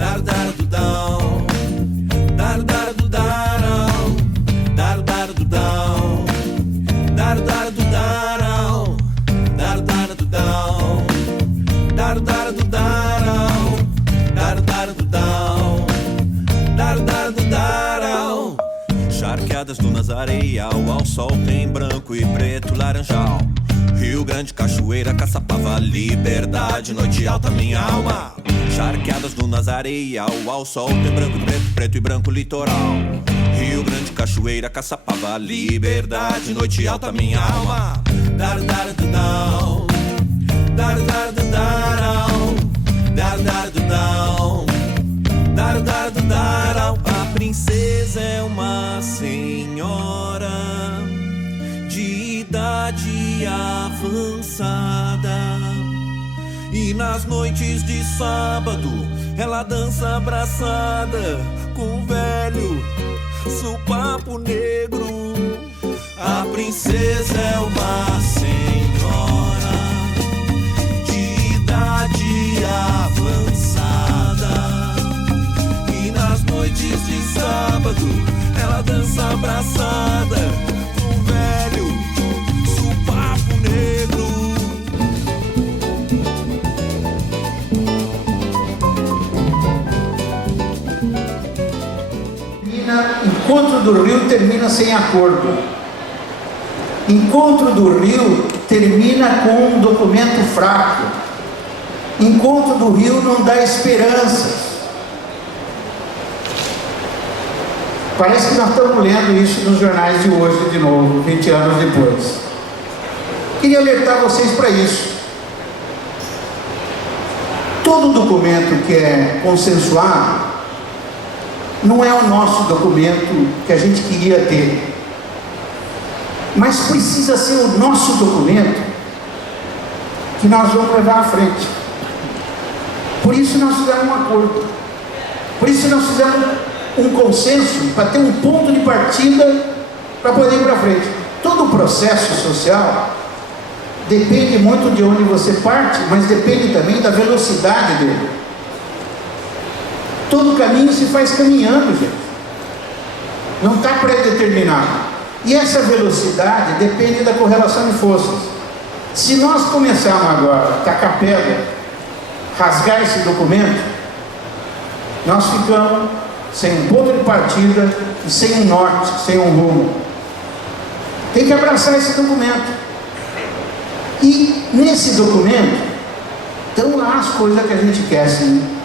dar dar dudão, dar dar dudarão, dar dar dudão, dar dar dudarão, dar dar dudão, dar dar dudarão, dar dar dudão, dar dar dudarão. Charqueadas dunas, areia, ao sol tem branco e preto, laranjal. Rio Grande, cachoeira, Caçapava, liberdade, noite alta, minha alma. Charqueadas dunas, areia, ao sol tem branco e preto, preto e branco, litoral. Rio Grande, cachoeira, Caçapava, liberdade, noite alta, minha alma. Dar dar dudão, dar dar dudarão, dar dar dudão, dar dar dudarão. A princesa é uma senhora de idade avançada, e nas noites de sábado ela dança abraçada com o velho sopapo negro. A princesa é uma senhora de idade avançada, e nas noites de sábado ela dança abraçada com o velho sopapo negro. Encontro do Rio termina sem acordo. Encontro do Rio termina com um documento fraco. Encontro do Rio não dá esperanças. Parece que nós estamos lendo isso nos jornais de hoje de novo, 20 anos depois. Queria alertar vocês para isso. Todo documento que é consensuado não é o nosso documento que a gente queria ter, mas precisa ser o nosso documento que nós vamos levar à frente. Por isso nós fizemos um acordo, por isso nós fizemos um consenso, para ter um ponto de partida para poder ir para frente. Todo o processo social depende muito de onde você parte, mas depende também da velocidade dele. Todo caminho se faz caminhando, gente. Não está pré-determinado. E essa velocidade depende da correlação de forças. Se nós começarmos agora a tacar pedra, rasgar esse documento, nós ficamos sem um ponto de partida e sem um norte, sem um rumo. Tem que abraçar esse documento. E nesse documento estão lá as coisas que a gente quer, sim.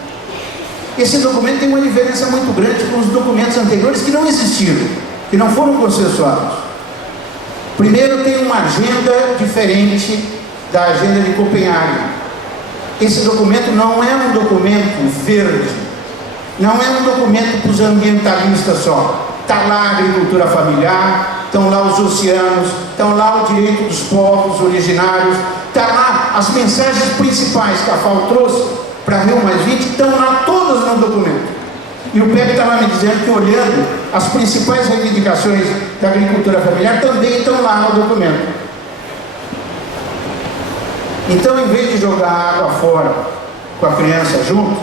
Esse documento tem uma diferença muito grande com os documentos anteriores que não existiram, que não foram consensuados. Primeiro, tem uma agenda diferente da agenda de Copenhague. Esse documento não é um documento verde, não é um documento para os ambientalistas só. Está lá a agricultura familiar, estão lá os oceanos, estão lá o direito dos povos originários, está lá as mensagens principais que a FAO trouxe para Rio+20, estão lá todas no documento. E o Pepe estava me dizendo que, olhando, as principais reivindicações da agricultura familiar também estão lá no documento. Então, em vez de jogar água fora com a criança junto,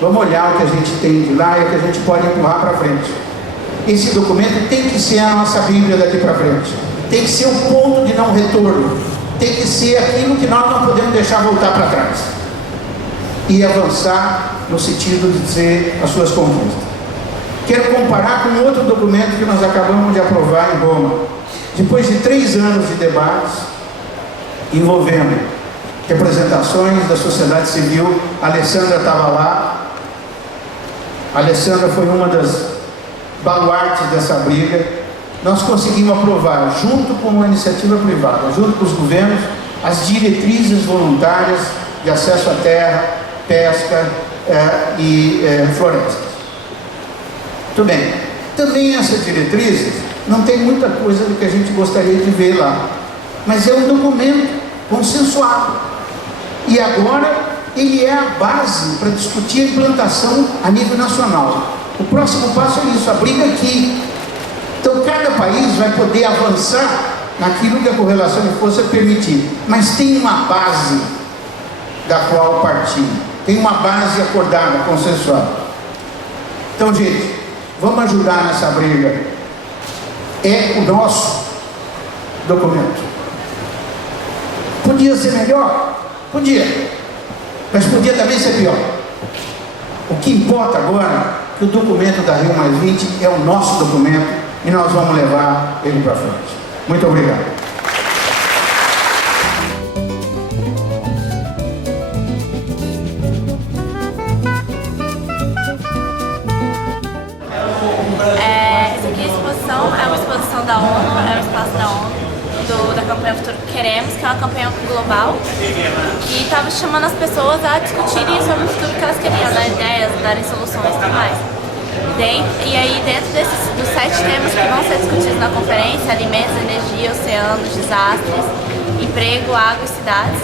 vamos olhar o que a gente tem de lá e o que a gente pode empurrar para frente. Esse documento tem que ser a nossa Bíblia daqui para frente. Tem que ser o ponto de não retorno. Tem que ser aquilo que nós não podemos deixar voltar para trás. E avançar no sentido de dizer as suas conquistas. Quero comparar com outro documento que nós acabamos de aprovar em Roma. Depois de 3 anos de debates, envolvendo representações da sociedade civil, a Alessandra estava lá. A Alessandra foi uma das baluartes dessa briga. Nós conseguimos aprovar, junto com a iniciativa privada, junto com os governos, as diretrizes voluntárias de acesso à terra, pesca e florestas. Muito bem. Também essas diretrizes não tem muita coisa do que a gente gostaria de ver lá, mas é um documento consensuado. E agora ele é a base para discutir a implantação a nível nacional. O próximo passo é isso, a briga aqui. Então cada país vai poder avançar naquilo que a correlação de força permitir, mas tem uma base da qual partir. tem uma base acordada, consensual. Então, gente, vamos ajudar nessa briga. É o nosso documento. Podia ser melhor? Podia. Mas podia também ser pior. O que importa agora é que o documento da Rio+20 é o nosso documento e nós vamos levar ele para frente. Muito obrigado. Essa aqui é uma exposição da ONU, é um espaço da ONU, da campanha Futuro que Queremos, que é uma campanha global, que estava chamando as pessoas a discutirem sobre o futuro que elas queriam, dar ideias, darem soluções e tudo mais. E aí, dentro dos 7 temas que vão ser discutidos na conferência, alimentos, energia, oceanos, desastres, emprego, água e cidades,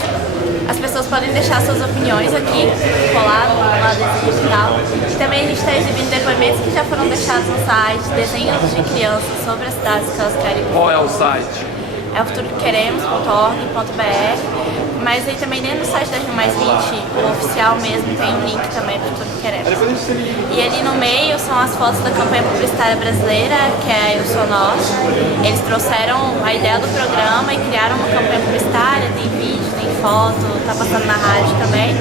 as pessoas podem deixar suas opiniões aqui, colado no adesivo e tal. E também a gente está exibindo depoimentos que já foram deixados no site, desenhos de crianças sobre as cidades que elas querem. Qual é o site? É o futuroquequeremos.org.br, mas aí também dentro do site da Rio+20, o oficial mesmo, tem um link também para o Futuro que Queremos. E ali no meio são as fotos da campanha publicitária brasileira, que é Eu Sou Nós. Eles trouxeram a ideia do programa e criaram uma campanha publicitária, tem vídeo, tem foto, tá passando na rádio também.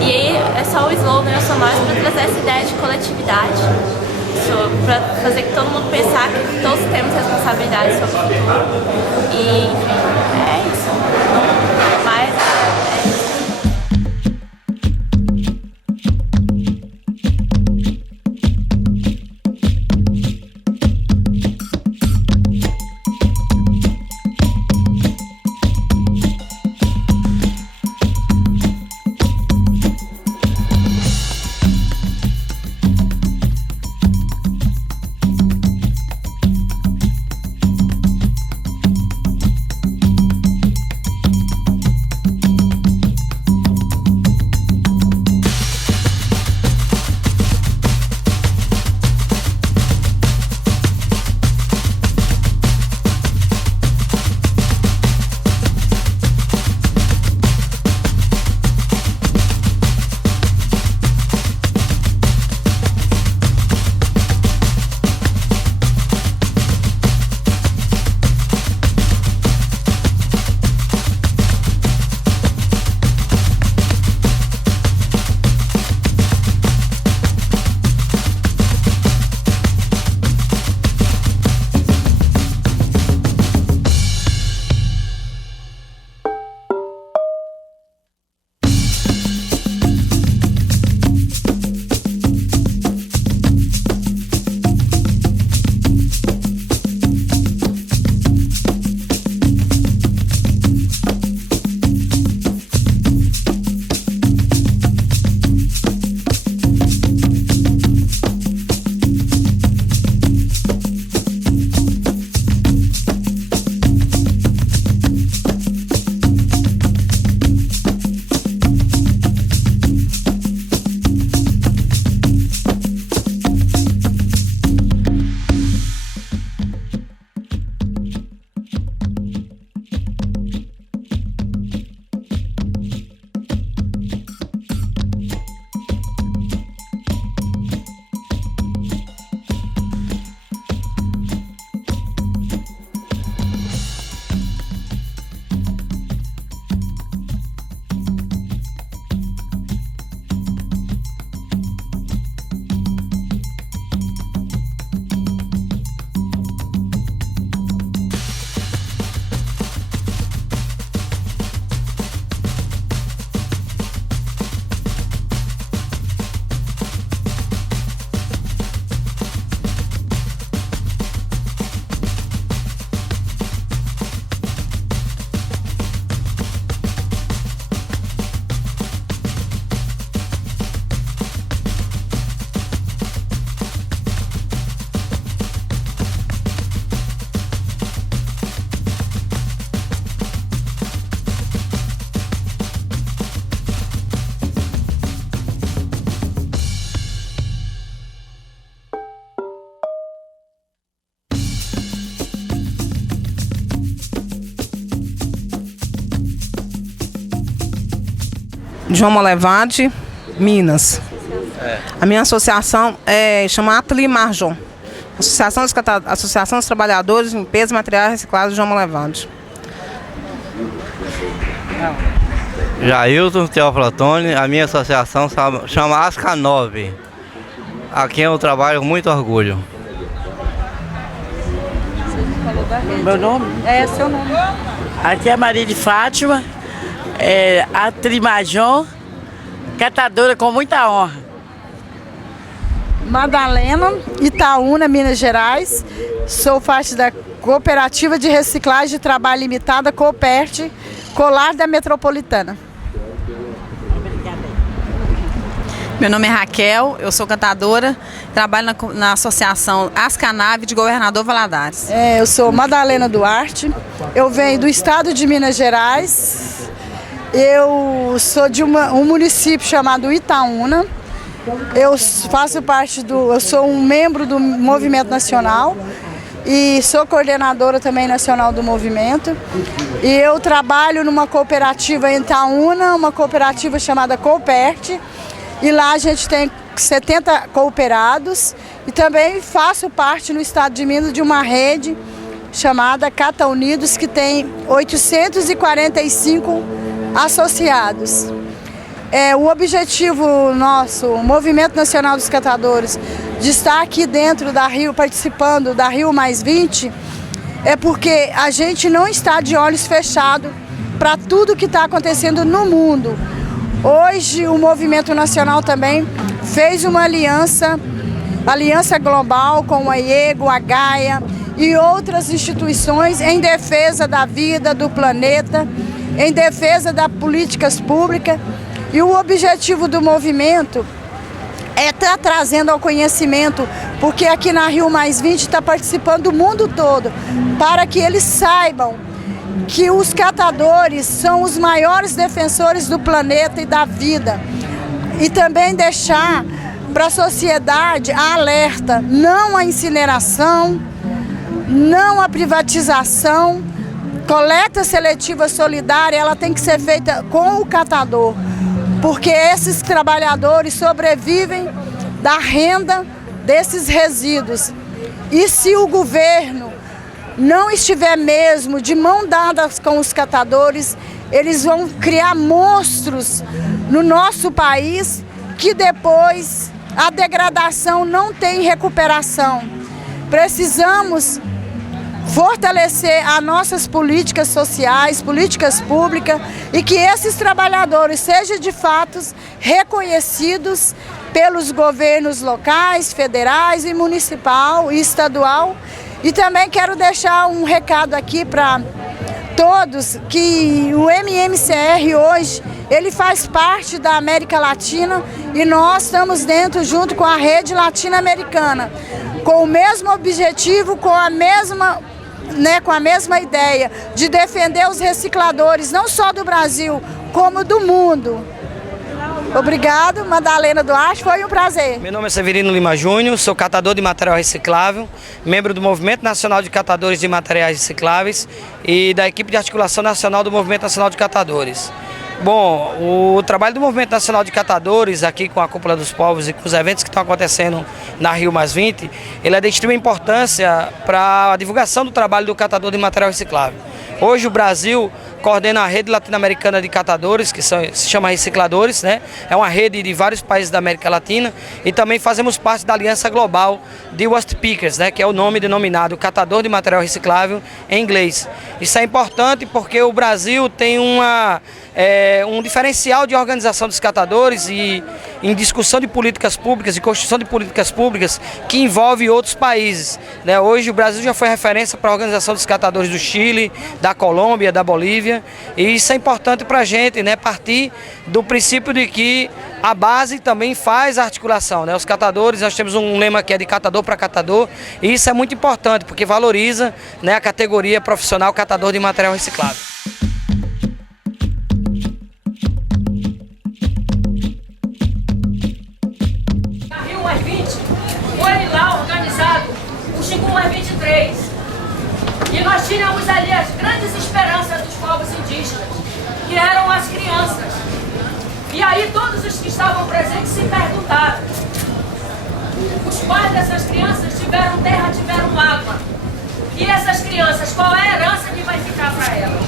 E aí é só o slogan Eu Sou Nós para trazer essa ideia de coletividade, para fazer que todo mundo pensar que todos temos responsabilidade sobre o futuro. E, enfim, é isso. Mas é isso. João Molevade, Minas. A minha associação chama Atli Marjon, Associação dos Trabalhadores de Limpeza e Materiais Reciclados de João Levante. Jailton Teófilo Tony, a minha associação chama Asca 9. Aqui eu trabalho com muito orgulho. Meu nome? Seu nome. Aqui é Maria de Fátima, Atli Marjon, catadora com muita honra. Madalena, Itaúna, Minas Gerais. Sou parte da Cooperativa de Reciclagem de Trabalho Limitada, Cooperte, Colar da Metropolitana. Meu nome é Raquel, eu sou catadora, trabalho na associação Ascanave de Governador Valadares. Eu sou Madalena Duarte, eu venho do estado de Minas Gerais, eu sou de um município chamado Itaúna, eu faço parte eu sou um membro do Movimento Nacional e sou coordenadora também nacional do movimento. E eu trabalho numa cooperativa em Itaúna, uma cooperativa chamada Cooperte. E lá a gente tem 70 cooperados e também faço parte no estado de Minas de uma rede chamada Cata Unidos, que tem 845 associados. O objetivo nosso, o Movimento Nacional dos Catadores, de estar aqui dentro da Rio, participando da Rio+20, é porque a gente não está de olhos fechados para tudo que está acontecendo no mundo. Hoje o Movimento Nacional também fez uma aliança global com a IEGO, a Gaia e outras instituições em defesa da vida, do planeta, em defesa das políticas públicas. E o objetivo do movimento é estar trazendo ao conhecimento, porque aqui na Rio+20 está participando o mundo todo, para que eles saibam que os catadores são os maiores defensores do planeta e da vida. E também deixar para a sociedade a alerta, não a incineração, não a privatização. Coleta seletiva solidária, ela tem que ser feita com o catador, porque esses trabalhadores sobrevivem da renda desses resíduos. E se o governo não estiver mesmo de mão dada com os catadores, eles vão criar monstros no nosso país que depois a degradação não tem recuperação. Precisamos fortalecer as nossas políticas sociais, políticas públicas, e que esses trabalhadores sejam de fato reconhecidos pelos governos locais, federais e municipal e estadual. E também quero deixar um recado aqui para todos, que o MMCR hoje, ele faz parte da América Latina e nós estamos dentro, junto com a rede latino-americana, com o mesmo objetivo, com a mesma ideia de defender os recicladores, não só do Brasil, como do mundo. Obrigado, Madalena Duarte, foi um prazer. Meu nome é Severino Lima Júnior, sou catador de material reciclável, membro do Movimento Nacional de Catadores de Materiais Recicláveis e da equipe de articulação nacional do Movimento Nacional de Catadores. Bom, o trabalho do Movimento Nacional de Catadores, aqui com a Cúpula dos Povos e com os eventos que estão acontecendo na Rio+20, ele é de extrema importância para a divulgação do trabalho do catador de material reciclável. Hoje o Brasil coordena a rede latino-americana de catadores, que se chama Recicladores, né? É uma rede de vários países da América Latina, e também fazemos parte da Aliança Global de Waste Pickers, né? Que é o nome denominado Catador de Material Reciclável em inglês. Isso é importante porque o Brasil tem um diferencial de organização dos catadores e em discussão de políticas públicas e construção de políticas públicas que envolve outros países, né? Hoje o Brasil já foi referência para a organização dos catadores do Chile, da Colômbia, da Bolívia, e isso é importante para a gente, né? Partir do princípio de que a base também faz a articulação, né? Os catadores, nós temos um lema que é de catador para catador, e isso é muito importante porque valoriza, né, a categoria profissional catador de material reciclável. Foi lá organizado o Xingu+23 e nós tínhamos ali as grandes esperanças dos povos indígenas, que eram as crianças. E aí todos os que estavam presentes se perguntaram. Os pais dessas crianças tiveram terra, tiveram água. E essas crianças, qual é a herança que vai ficar para elas?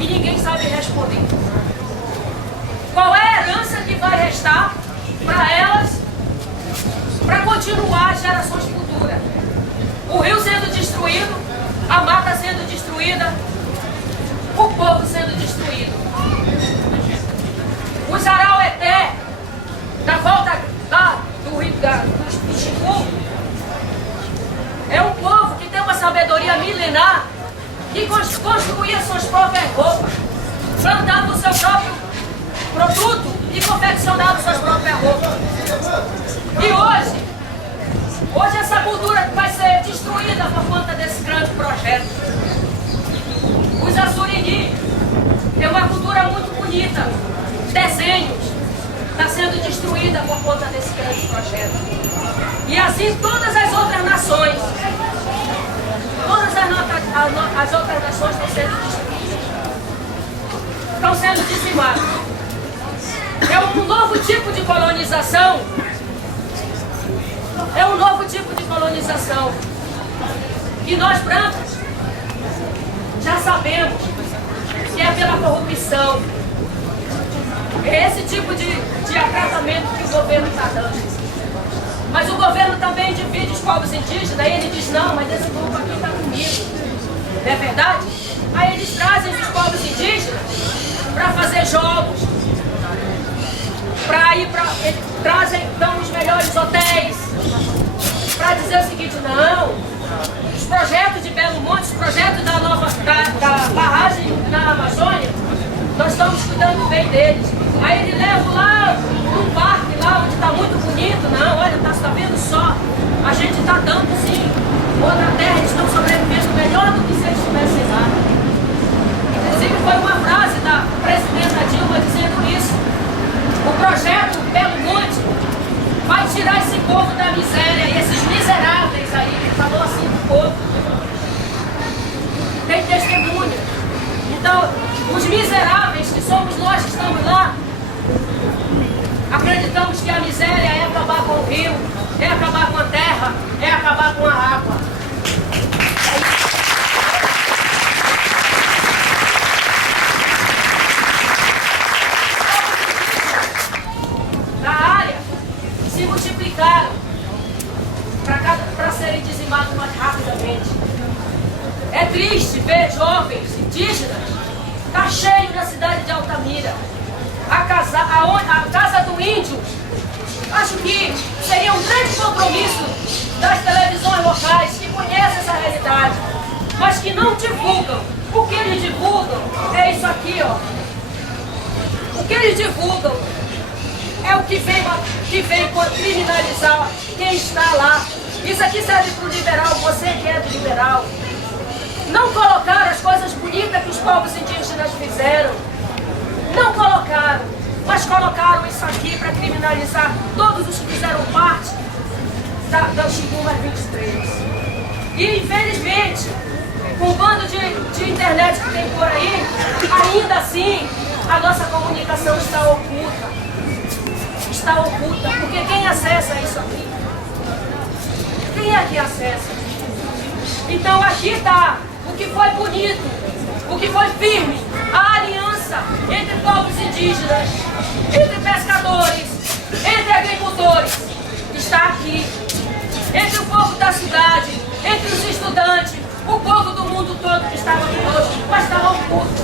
E ninguém sabe responder. Qual é a herança que vai restar para elas, para continuar as gerações futuras? O rio sendo destruído, a mata sendo destruída, o povo sendo destruído. O Zaraueté, da volta do rio do Xingu, é um povo que tem uma sabedoria milenar, que construía suas próprias roupas, plantava o seu próprio produto e confeccionava suas próprias roupas. E hoje essa cultura vai ser destruída por conta desse grande projeto. Os Assurini é uma cultura muito bonita, desenhos, está sendo destruída por conta desse grande projeto. E assim todas as outras nações, todas as outras nações estão sendo destruídas, estão sendo dizimadas. É um novo tipo de colonização. É um novo tipo de colonização. E nós brancos já sabemos que é pela corrupção. É esse tipo de acatamento que o governo está dando. Mas o governo também divide os povos indígenas, e ele diz, não, mas esse povo aqui está comigo. Não é verdade? Aí eles trazem os povos indígenas para fazer jogos, trazem, dão os melhores hotéis, para dizer o seguinte, não, os projetos de Belo Monte, os projetos da barragem na Amazônia, nós estamos cuidando bem deles. Aí ele leva lá num parque, lá onde está muito bonito, não, olha, está vendo só, a gente está dando sim, outra terra, eles estão sobrevivendo melhor do que se eles estivessem lá. Inclusive foi uma frase da presidenta Dilma dizendo isso. O projeto Belo Monte vai tirar esse povo da miséria, e esses miseráveis aí, ele falou assim do povo. Tem testemunha. Então, os miseráveis, que somos nós que estamos lá, acreditamos que a miséria é acabar com o rio, é acabar com a terra, é acabar com a água. Na área, se multiplicaram para serem dizimados mais rapidamente. É triste ver jovens indígenas, está cheio na cidade de Altamira. A casa do índio, acho que seria um grande compromisso das televisões locais que conhecem essa realidade, mas que não divulgam. O que eles divulgam é isso aqui, ó. O que eles divulgam é o que vem criminalizar quem está lá. Isso aqui serve para o liberal, você que é do liberal. Não colocaram as coisas bonitas que os povos indígenas fizeram. Não colocaram, mas colocaram isso aqui para criminalizar todos os que fizeram parte da Xingu mais 23. E infelizmente, com o bando de internet que tem por aí, ainda assim, a nossa comunicação está oculta. Está oculta, porque quem acessa isso aqui? Quem é que acessa? Então aqui está o que foi bonito, o que foi firme, a aliança entre povos indígenas, entre pescadores, entre agricultores, está aqui. Entre o povo da cidade, entre os estudantes, o povo do mundo todo que estava aqui hoje, mas está oculto.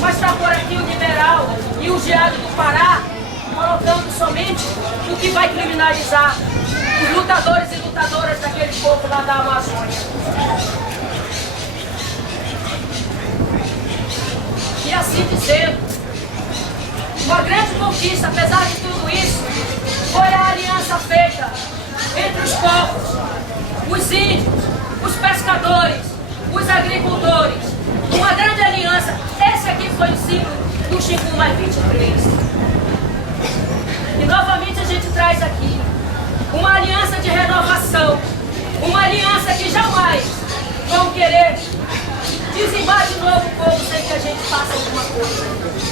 Mas está por aqui o liberal e o geado do Pará, colocando somente o que vai criminalizar os lutadores e lutadoras daquele povo lá da Amazônia. E assim dizendo, uma grande conquista, apesar de tudo isso, foi a aliança feita entre os povos, os índios, os pescadores, os agricultores. Uma grande aliança. Esse aqui foi o símbolo do Xingu mais 23. E novamente a gente traz aqui uma aliança de renovação, uma aliança que jamais vão querer dizimar de novo o povo sem que a gente faça alguma coisa.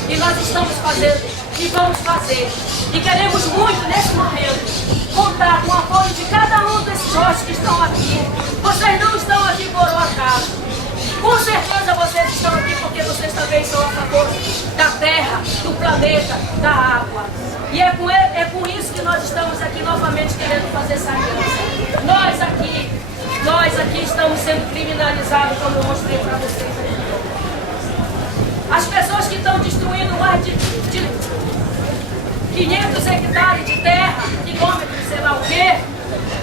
E nós estamos fazendo e vamos fazer. E queremos muito, nesse momento, contar com o apoio de cada um desses jovens que estão aqui. Vocês não estão aqui por um acaso. Com certeza vocês estão aqui porque vocês também são a favor da terra, do planeta, da água. E é com isso que nós estamos aqui novamente querendo fazer essa aliança. Nós aqui estamos sendo criminalizados, como eu mostrei para vocês aqui. As pessoas que estão destruindo mais de 500 hectares de terra, quilômetros, sei lá o quê,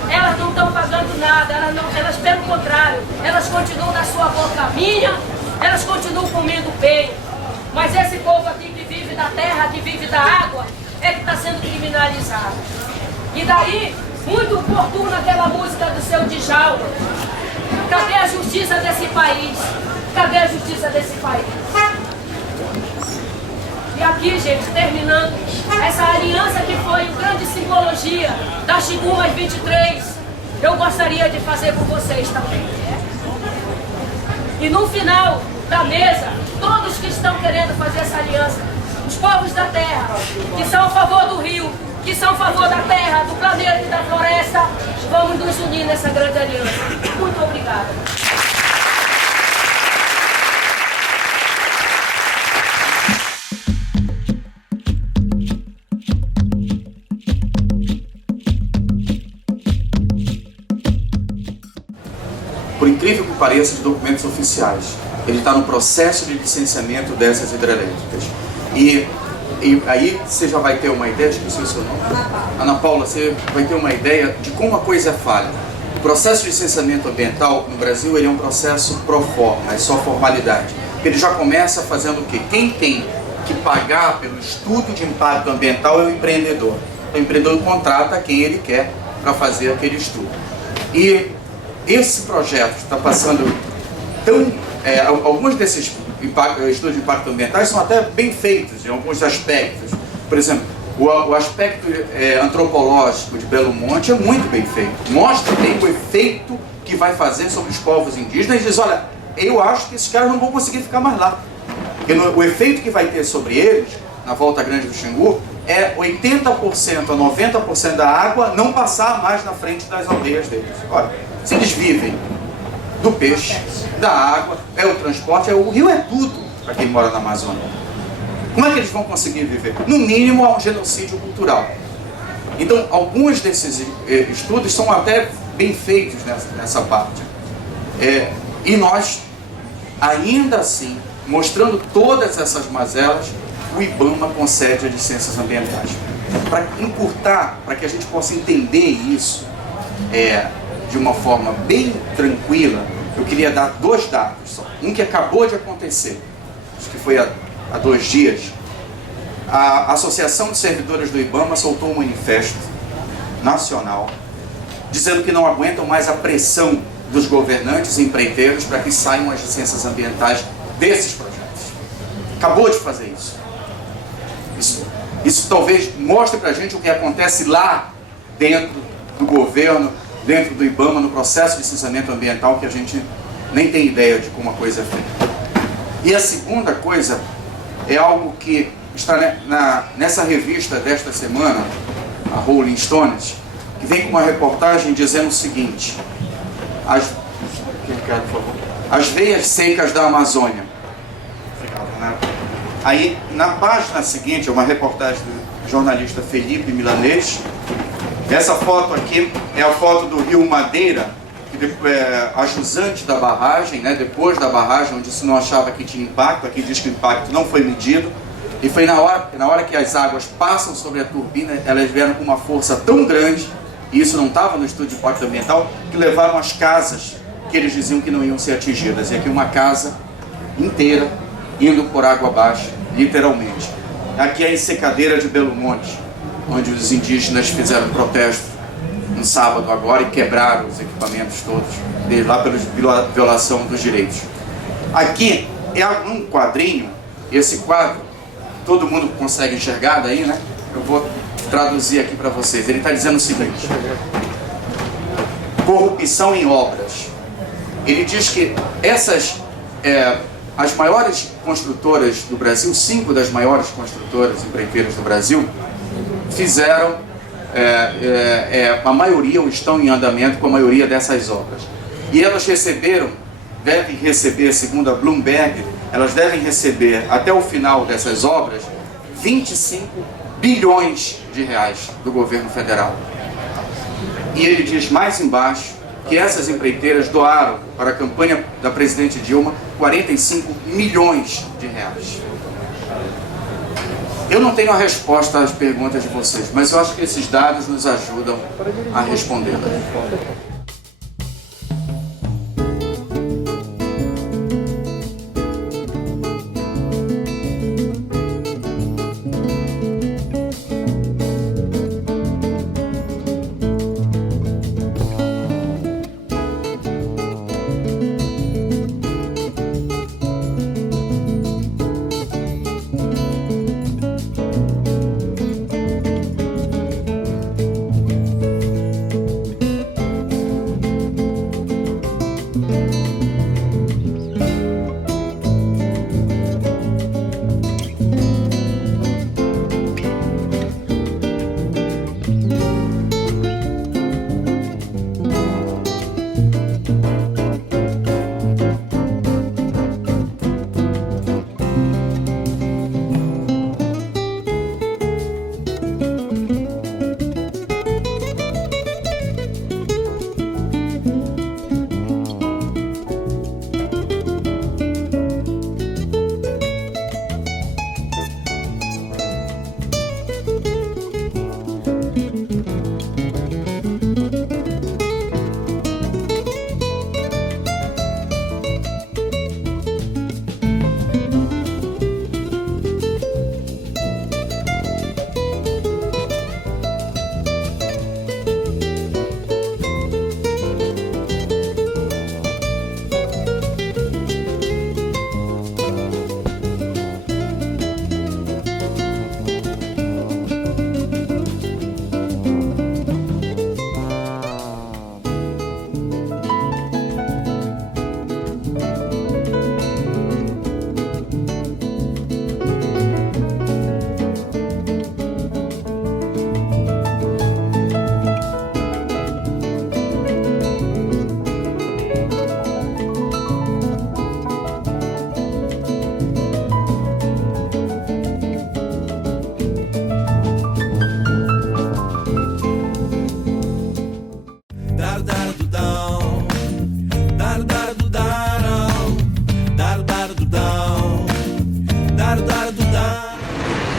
elas não estão pagando nada, elas pelo contrário, elas continuam na sua boca minha, elas continuam comendo bem. Mas esse povo aqui que vive da terra, que vive da água, é que está sendo criminalizado. E daí, muito oportuna aquela música do seu Djalma. Cadê a justiça desse país? Cadê a justiça desse país? E aqui, gente, terminando, essa aliança que foi uma grande simbologia da Xingu mais 23, eu gostaria de fazer com vocês também. E no final da mesa, todos que estão querendo fazer essa aliança, os povos da terra, que são a favor do rio, que são a favor da terra, do planeta e da floresta, vamos nos unir nessa grande aliança. Muito obrigada. Por incrível que pareça, de documentos oficiais, ele está no processo de licenciamento dessas hidrelétricas. E aí você já vai ter uma ideia, esqueci o seu nome? Ana Paula, você vai ter uma ideia de como a coisa é falha. O processo de licenciamento ambiental no Brasil ele é um processo pro forma, é só formalidade. Ele já começa fazendo o quê? Quem tem que pagar pelo estudo de impacto ambiental é o empreendedor. O empreendedor contrata quem ele quer para fazer aquele estudo. E esse projeto está passando alguns desses estudos de impacto ambientais são até bem feitos em alguns aspectos. Por exemplo, o aspecto antropológico de Belo Monte é muito bem feito. Mostra bem o efeito que vai fazer sobre os povos indígenas e diz, olha, eu acho que esses caras não vão conseguir ficar mais lá. Porque o efeito que vai ter sobre eles, na Volta Grande do Xingu, é 80% a 90% da água não passar mais na frente das aldeias deles. Olha, se eles vivem do peixe, da água, é o transporte, o rio é tudo para quem mora na Amazônia. Como é que eles vão conseguir viver? No mínimo, há um genocídio cultural. Então, alguns desses estudos são até bem feitos nessa parte. E nós, ainda assim, mostrando todas essas mazelas, o IBAMA concede as licenças ambientais. Para encurtar, para que a gente possa entender isso de uma forma bem tranquila, eu queria dar 2 dados só. Um que acabou de acontecer, acho que foi há 2 dias. A Associação de Servidoras do IBAMA soltou um manifesto nacional dizendo que não aguentam mais a pressão dos governantes e empreiteiros para que saiam as licenças ambientais desses projetos. Acabou de fazer isso. Isso talvez mostre para a gente o que acontece lá dentro do governo, dentro do IBAMA, no processo de licenciamento ambiental, que a gente nem tem ideia de como a coisa é feita. E a segunda coisa é algo que está nessa revista desta semana, a Rolling Stones, que vem com uma reportagem dizendo o seguinte: as veias secas da Amazônia. Obrigado, Renato. Aí, na página seguinte, é uma reportagem do jornalista Felipe Milanês. Essa foto aqui é a foto do rio Madeira, que é a jusante da barragem, né? Depois da barragem, onde se não achava que tinha impacto. Aqui diz que o impacto não foi medido. E foi na hora que as águas passam sobre a turbina, elas vieram com uma força tão grande, e isso não estava no estudo de impacto ambiental, que levaram as casas que eles diziam que não iam ser atingidas. E aqui uma casa inteira indo por água abaixo, literalmente. Aqui é a ensecadeira de Belo Monte, onde os indígenas fizeram protesto no sábado agora e quebraram os equipamentos todos, desde lá pela violação dos direitos. Aqui é um quadrinho, esse quadro, todo mundo consegue enxergar daí, né? Eu vou traduzir aqui para vocês. Ele está dizendo o seguinte: corrupção em obras. Ele diz que as maiores construtoras do Brasil, 5 das maiores construtoras empreiteiras do Brasil, fizeram, a maioria, ou estão em andamento com a maioria dessas obras. E elas devem receber, segundo a Bloomberg, elas devem receber até o final dessas obras 25 bilhões de reais do governo federal. E ele diz mais embaixo que essas empreiteiras doaram para a campanha da presidente Dilma 45 milhões de reais. Eu não tenho a resposta às perguntas de vocês, mas eu acho que esses dados nos ajudam a respondê-las.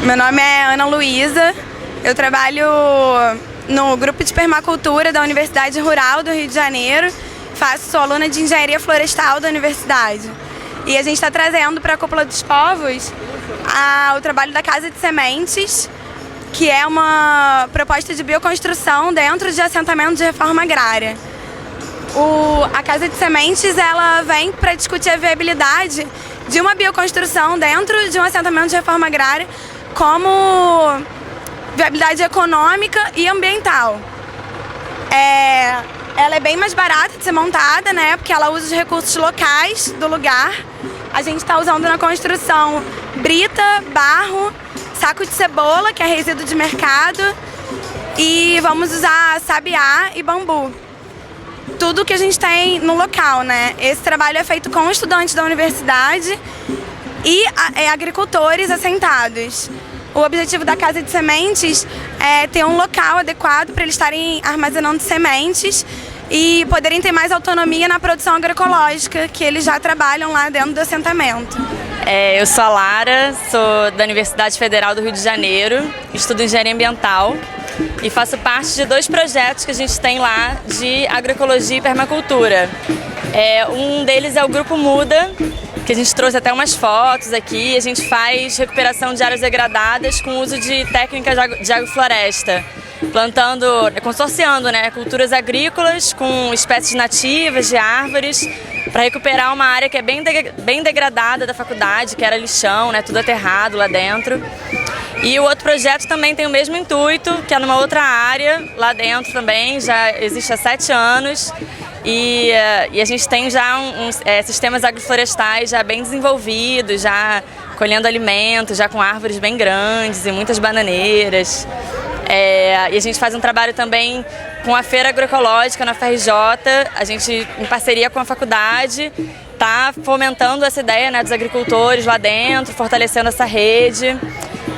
Meu nome é Ana Luísa, eu trabalho no grupo de permacultura da Universidade Rural do Rio de Janeiro, sou aluna de engenharia florestal da universidade. E a gente está trazendo para a Cúpula dos Povos o trabalho da Casa de Sementes, que é uma proposta de bioconstrução dentro de assentamento de reforma agrária. A Casa de Sementes ela vem para discutir a viabilidade de uma bioconstrução dentro de um assentamento de reforma agrária como viabilidade econômica e ambiental. Ela é bem mais barata de ser montada, né, porque ela usa os recursos locais do lugar. A gente está usando na construção brita, barro, saco de cebola, que é resíduo de mercado, e vamos usar sabiá e bambu. Tudo que a gente tem no local, né? Esse trabalho é feito com estudantes da universidade e agricultores assentados. O objetivo da Casa de Sementes é ter um local adequado para eles estarem armazenando sementes e poderem ter mais autonomia na produção agroecológica, que eles já trabalham lá dentro do assentamento. Eu sou a Lara, sou da Universidade Federal do Rio de Janeiro, estudo engenharia ambiental e faço parte de 2 projetos que a gente tem lá de agroecologia e permacultura. Um deles é o Grupo Muda, que a gente trouxe até umas fotos aqui. A gente faz recuperação de áreas degradadas com uso de técnicas de agrofloresta, consorciando, né, culturas agrícolas com espécies nativas de árvores para recuperar uma área que é bem degradada da faculdade, que era lixão, né, tudo aterrado lá dentro. E o outro projeto também tem o mesmo intuito, que é numa outra área, lá dentro também, já existe há 7 anos, E a gente tem já sistemas agroflorestais já bem desenvolvidos, já colhendo alimentos, já com árvores bem grandes e muitas bananeiras. E a gente faz um trabalho também com a feira agroecológica na FRJ, a gente, em parceria com a faculdade, está fomentando essa ideia, né, dos agricultores lá dentro, fortalecendo essa rede.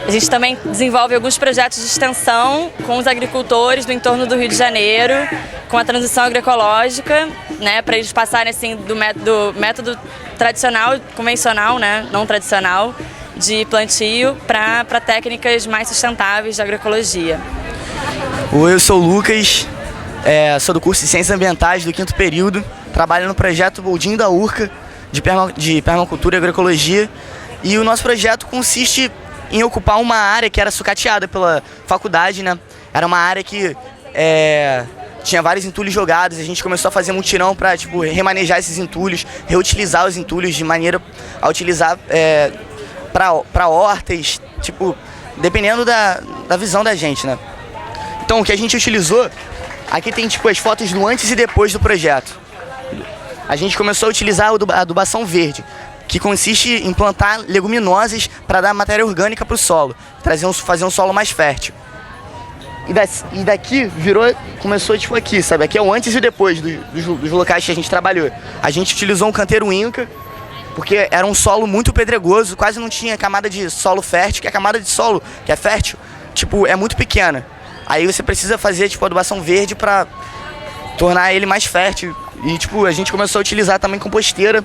A gente também desenvolve alguns projetos de extensão com os agricultores do entorno do Rio de Janeiro, com a transição agroecológica, né, para eles passarem assim, do método tradicional, convencional, né, não tradicional, de plantio para técnicas mais sustentáveis de agroecologia. Oi, eu sou o Lucas, sou do curso de Ciências Ambientais do 5º período, trabalho no projeto Boldinho da Urca de permacultura e agroecologia, e o nosso projeto consiste em ocupar uma área que era sucateada pela faculdade, né? Era uma área que tinha vários entulhos jogados, a gente começou a fazer mutirão para remanejar esses entulhos, reutilizar os entulhos de maneira a utilizar para hortas, dependendo da visão da gente, né? Então o que a gente utilizou, aqui tem as fotos do antes e depois do projeto. A gente começou a utilizar a adubação verde, que consiste em plantar leguminosas para dar matéria orgânica para o solo, fazer um solo mais fértil. E daqui começou aqui, sabe? Aqui é o antes e depois dos locais que a gente trabalhou. A gente utilizou um canteiro Inca, porque era um solo muito pedregoso, quase não tinha camada de solo fértil, que a camada de solo que é fértil, é muito pequena. Aí você precisa fazer adubação verde para tornar ele mais fértil. E a gente começou a utilizar também composteira,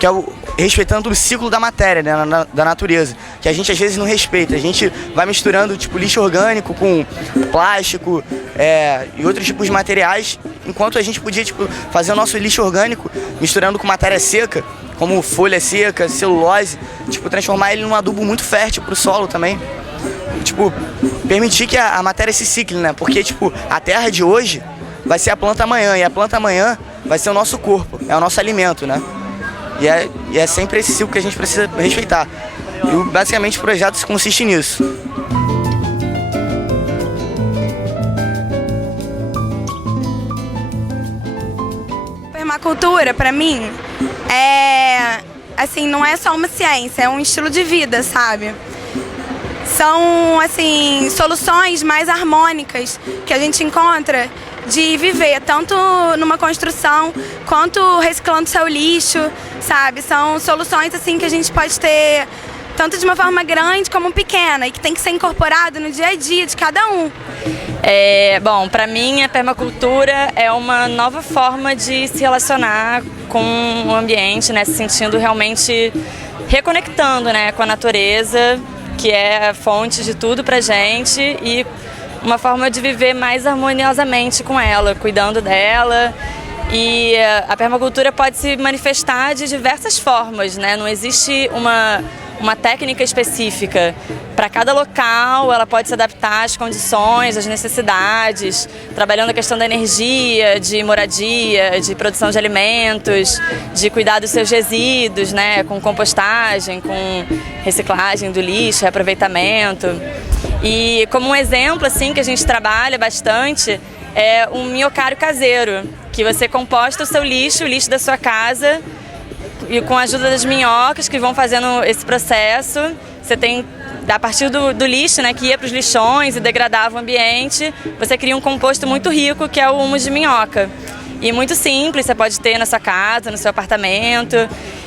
que é respeitando o ciclo da matéria, né, da natureza, que a gente às vezes não respeita. A gente vai misturando lixo orgânico com plástico e outros tipos de materiais, enquanto a gente podia fazer o nosso lixo orgânico misturando com matéria seca, como folha seca, celulose, transformar ele num adubo muito fértil para o solo também. Permitir que a matéria se cicle, né? Porque a terra de hoje vai ser a planta amanhã, e a planta amanhã vai ser o nosso corpo, é o nosso alimento, né? E é sempre esse ciclo que a gente precisa respeitar. E basicamente o projeto consiste nisso. Permacultura, para mim, não é só uma ciência, é um estilo de vida, sabe? São, soluções mais harmônicas que a gente encontra de viver, tanto numa construção quanto reciclando seu lixo, sabe? São soluções que a gente pode ter tanto de uma forma grande como pequena e que tem que ser incorporado no dia a dia de cada um. Bom, para mim a permacultura é uma nova forma de se relacionar com o ambiente, né? Se sentindo realmente reconectando, né, com a natureza, que é a fonte de tudo pra gente, e uma forma de viver mais harmoniosamente com ela, cuidando dela. E a permacultura pode se manifestar de diversas formas, né? Não existe uma técnica específica. Para cada local, ela pode se adaptar às condições, às necessidades, trabalhando a questão da energia, de moradia, de produção de alimentos, de cuidar dos seus resíduos, né? Com compostagem, com reciclagem do lixo, reaproveitamento. E como um exemplo que a gente trabalha bastante é um minhocário caseiro, que você composta o seu lixo, o lixo da sua casa, e com a ajuda das minhocas que vão fazendo esse processo, você tem, a partir do lixo, né, que ia para os lixões e degradava o ambiente, você cria um composto muito rico, que é o humus de minhoca. E muito simples, você pode ter na sua casa, no seu apartamento,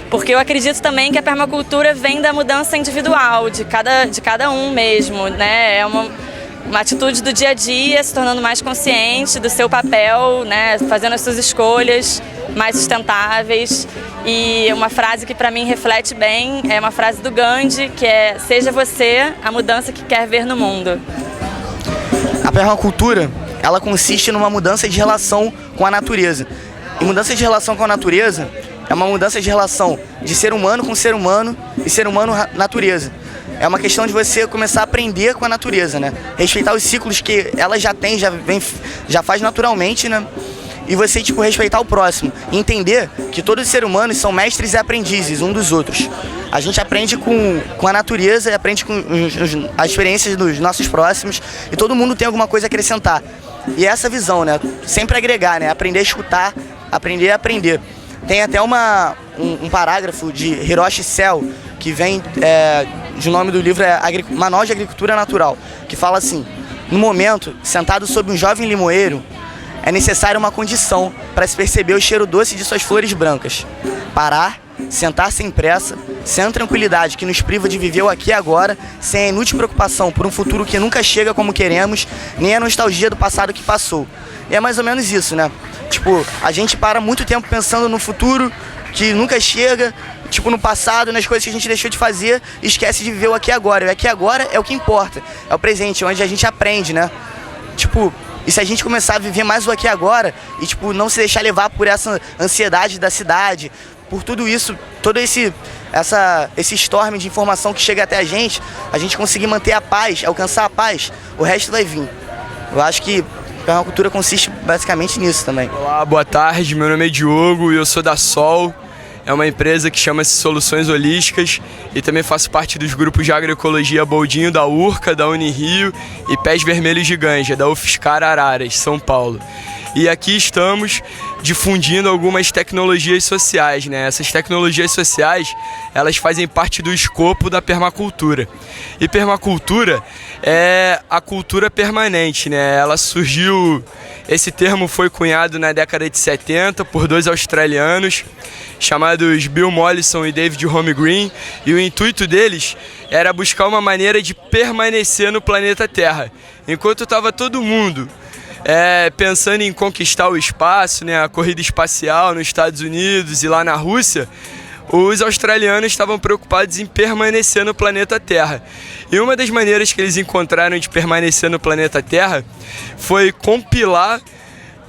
porque eu acredito também que a permacultura vem da mudança individual, de cada um mesmo, né? É uma atitude do dia a dia, se tornando mais consciente do seu papel, né? Fazendo as suas escolhas mais sustentáveis. E uma frase que para mim reflete bem é uma frase do Gandhi, que é: seja você a mudança que quer ver no mundo. A permacultura, ela consiste numa mudança de relação com a natureza. E mudança de relação com a natureza é uma mudança de relação de ser humano com ser humano e ser humano natureza. É uma questão de você começar a aprender com a natureza, né? Respeitar os ciclos que ela já tem, já faz naturalmente, né? E você, respeitar o próximo. E entender que todos os seres humanos são mestres e aprendizes um dos outros. A gente aprende com a natureza, aprende com as experiências dos nossos próximos, e todo mundo tem alguma coisa a acrescentar. E essa visão, né? Sempre agregar, né? Aprender a escutar aprender a aprender. Tem até um parágrafo de Hiroshi Sell, que vem de nome do livro Manual de Agricultura Natural, que fala assim: no momento, sentado sob um jovem limoeiro, é necessária uma condição para se perceber o cheiro doce de suas flores brancas. Parar, sentar sem pressa, sem tranquilidade que nos priva de viver o aqui e agora, sem a inútil preocupação por um futuro que nunca chega como queremos, nem a nostalgia do passado que passou. E é mais ou menos isso, né? Tipo, a gente para muito tempo pensando no futuro que nunca chega, tipo, no passado, nas coisas que a gente deixou de fazer, e esquece de viver o aqui e agora. E o aqui e agora é o que importa, é o presente, onde a gente aprende, né? Tipo, e se a gente começar a viver mais o aqui e agora e, tipo, não se deixar levar por essa ansiedade da cidade, por tudo isso, todo esse storm de informação que chega até a gente conseguir manter a paz, alcançar a paz, o resto vai vir. Eu acho que a permacultura consiste basicamente nisso também. Olá, boa tarde, meu nome é Diogo e eu sou da Sol. É uma empresa que chama-se Soluções Holísticas e também faço parte dos grupos de agroecologia Boldinho da URCA, da Unirio e Pés Vermelhos de Ganja, da UFSCar Araras, São Paulo. E aqui estamos difundindo algumas tecnologias sociais, né? Essas tecnologias sociais, elas fazem parte do escopo da permacultura. E permacultura é a cultura permanente, né? Ela surgiu, esse termo foi cunhado na década de 70 por dois australianos, chamados Bill Mollison e David Holmgreen, e o intuito deles era buscar uma maneira de permanecer no planeta Terra. Enquanto estava todo mundo pensando em conquistar o espaço, né, a corrida espacial nos Estados Unidos e lá na Rússia, os australianos estavam preocupados em permanecer no planeta Terra. E uma das maneiras que eles encontraram de permanecer no planeta Terra foi compilar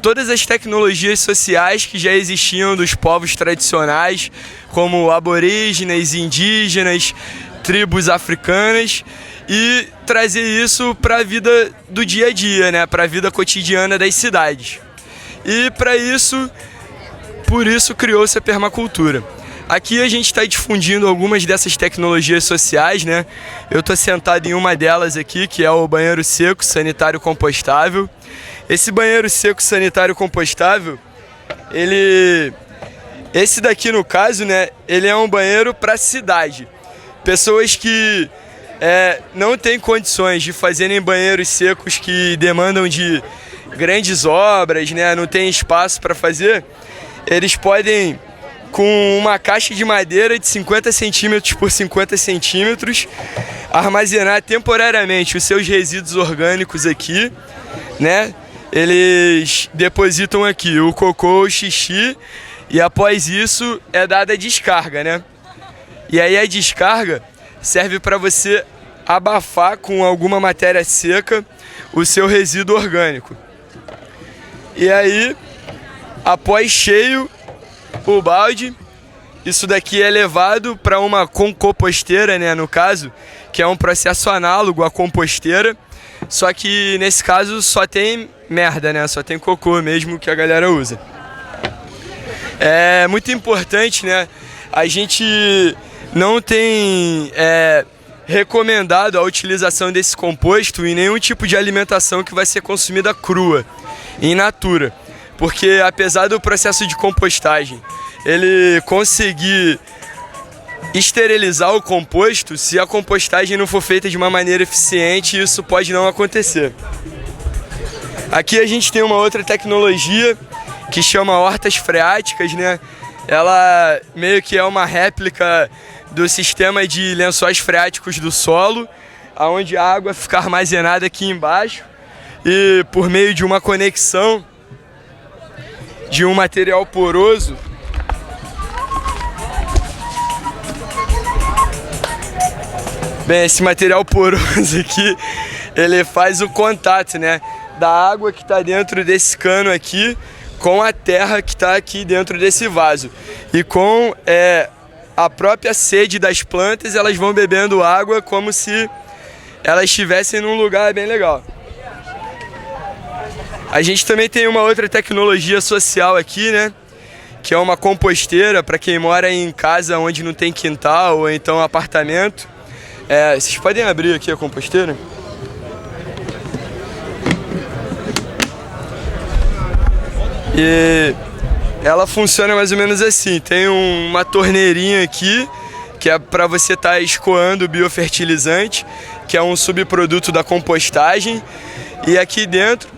todas as tecnologias sociais que já existiam dos povos tradicionais, como aborígenes, indígenas, tribos africanas, e trazer isso para a vida do dia a dia, né? Para a vida cotidiana das cidades. E por isso criou-se a permacultura. Aqui a gente está difundindo algumas dessas tecnologias sociais, né? Eu estou sentado em uma delas aqui, que é o banheiro seco sanitário compostável. Esse banheiro seco sanitário compostável, esse daqui no caso, né? Ele é um banheiro para cidade. Pessoas que não têm condições de fazerem banheiros secos que demandam de grandes obras, né? Não tem espaço para fazer, eles podem, com uma caixa de madeira de 50 centímetros por 50 centímetros, armazenar temporariamente os seus resíduos orgânicos aqui, né? Eles depositam aqui o cocô, o xixi, e após isso é dada a descarga, né? E aí a descarga serve para você abafar com alguma matéria seca o seu resíduo orgânico. E aí, após cheio o balde, isso daqui é levado para uma composteira, né, no caso, que é um processo análogo à composteira, só que nesse caso só tem merda, né, só tem cocô mesmo que a galera usa. É muito importante, né, a gente não tem recomendado a utilização desse composto em nenhum tipo de alimentação que vai ser consumida crua, in natura. Porque apesar do processo de compostagem ele conseguir esterilizar o composto, se a compostagem não for feita de uma maneira eficiente, isso pode não acontecer. Aqui a gente tem uma outra tecnologia que chama hortas freáticas, né? Ela meio que é uma réplica do sistema de lençóis freáticos do solo, onde a água fica armazenada aqui embaixo e por meio de uma conexão de um material poroso, esse material poroso aqui, ele faz o contato, né, da água que está dentro desse cano aqui com a terra que está aqui dentro desse vaso. E com a própria sede das plantas, elas vão bebendo água como se elas estivessem num lugar bem legal. A gente também tem uma outra tecnologia social aqui, né? Que é uma composteira para quem mora em casa onde não tem quintal ou então apartamento. Vocês podem abrir aqui a composteira? E ela funciona mais ou menos assim. Tem uma torneirinha aqui, que é para você estar escoando o biofertilizante, que é um subproduto da compostagem. E aqui dentro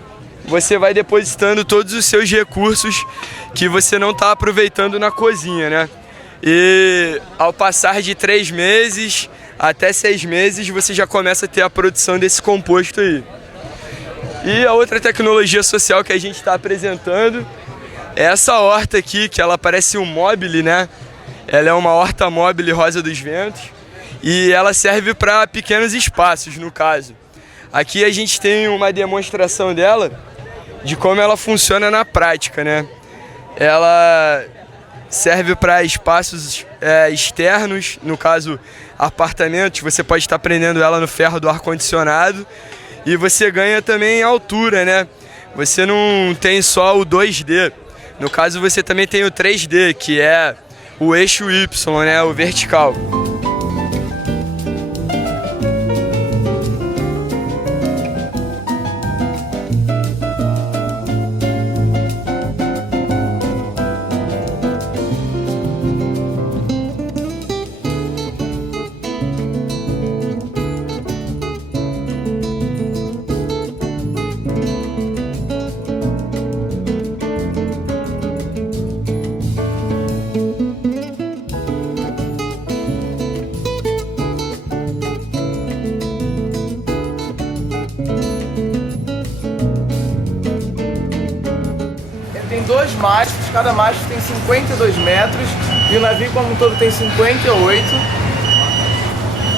você vai depositando todos os seus recursos que você não está aproveitando na cozinha, né? E ao passar de 3 meses até 6 meses, você já começa a ter a produção desse composto aí. E a outra tecnologia social que a gente está apresentando é essa horta aqui, que ela parece um mobile, né? Ela é uma horta mobile Rosa dos Ventos e ela serve para pequenos espaços, no caso. Aqui a gente tem uma demonstração dela, de como ela funciona na prática, né? Ela serve para espaços externos, no caso apartamentos, você pode estar prendendo ela no ferro do ar-condicionado e você ganha também altura, né? Você não tem só o 2D, no caso você também tem o 3D, que é o eixo Y, né? O vertical. Tem 2 mastros, cada mastro tem 52 metros e o navio como um todo tem 58.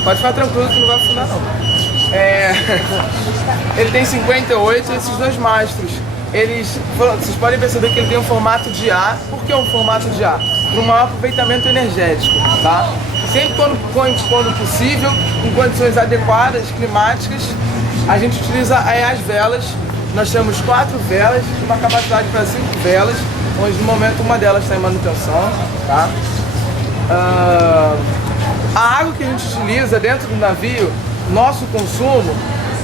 Pode ficar tranquilo que não vai afundar não. Ele tem 58 e esses 2 mastros, vocês podem perceber que ele tem um formato de A. Por que um formato de A? Para um maior aproveitamento energético, tá? Sempre quando possível, em condições adequadas, climáticas, a gente utiliza as velas. Nós temos 4 velas, uma capacidade para 5 velas, onde no momento uma delas está em manutenção, tá? A água que a gente utiliza dentro do navio, nosso consumo,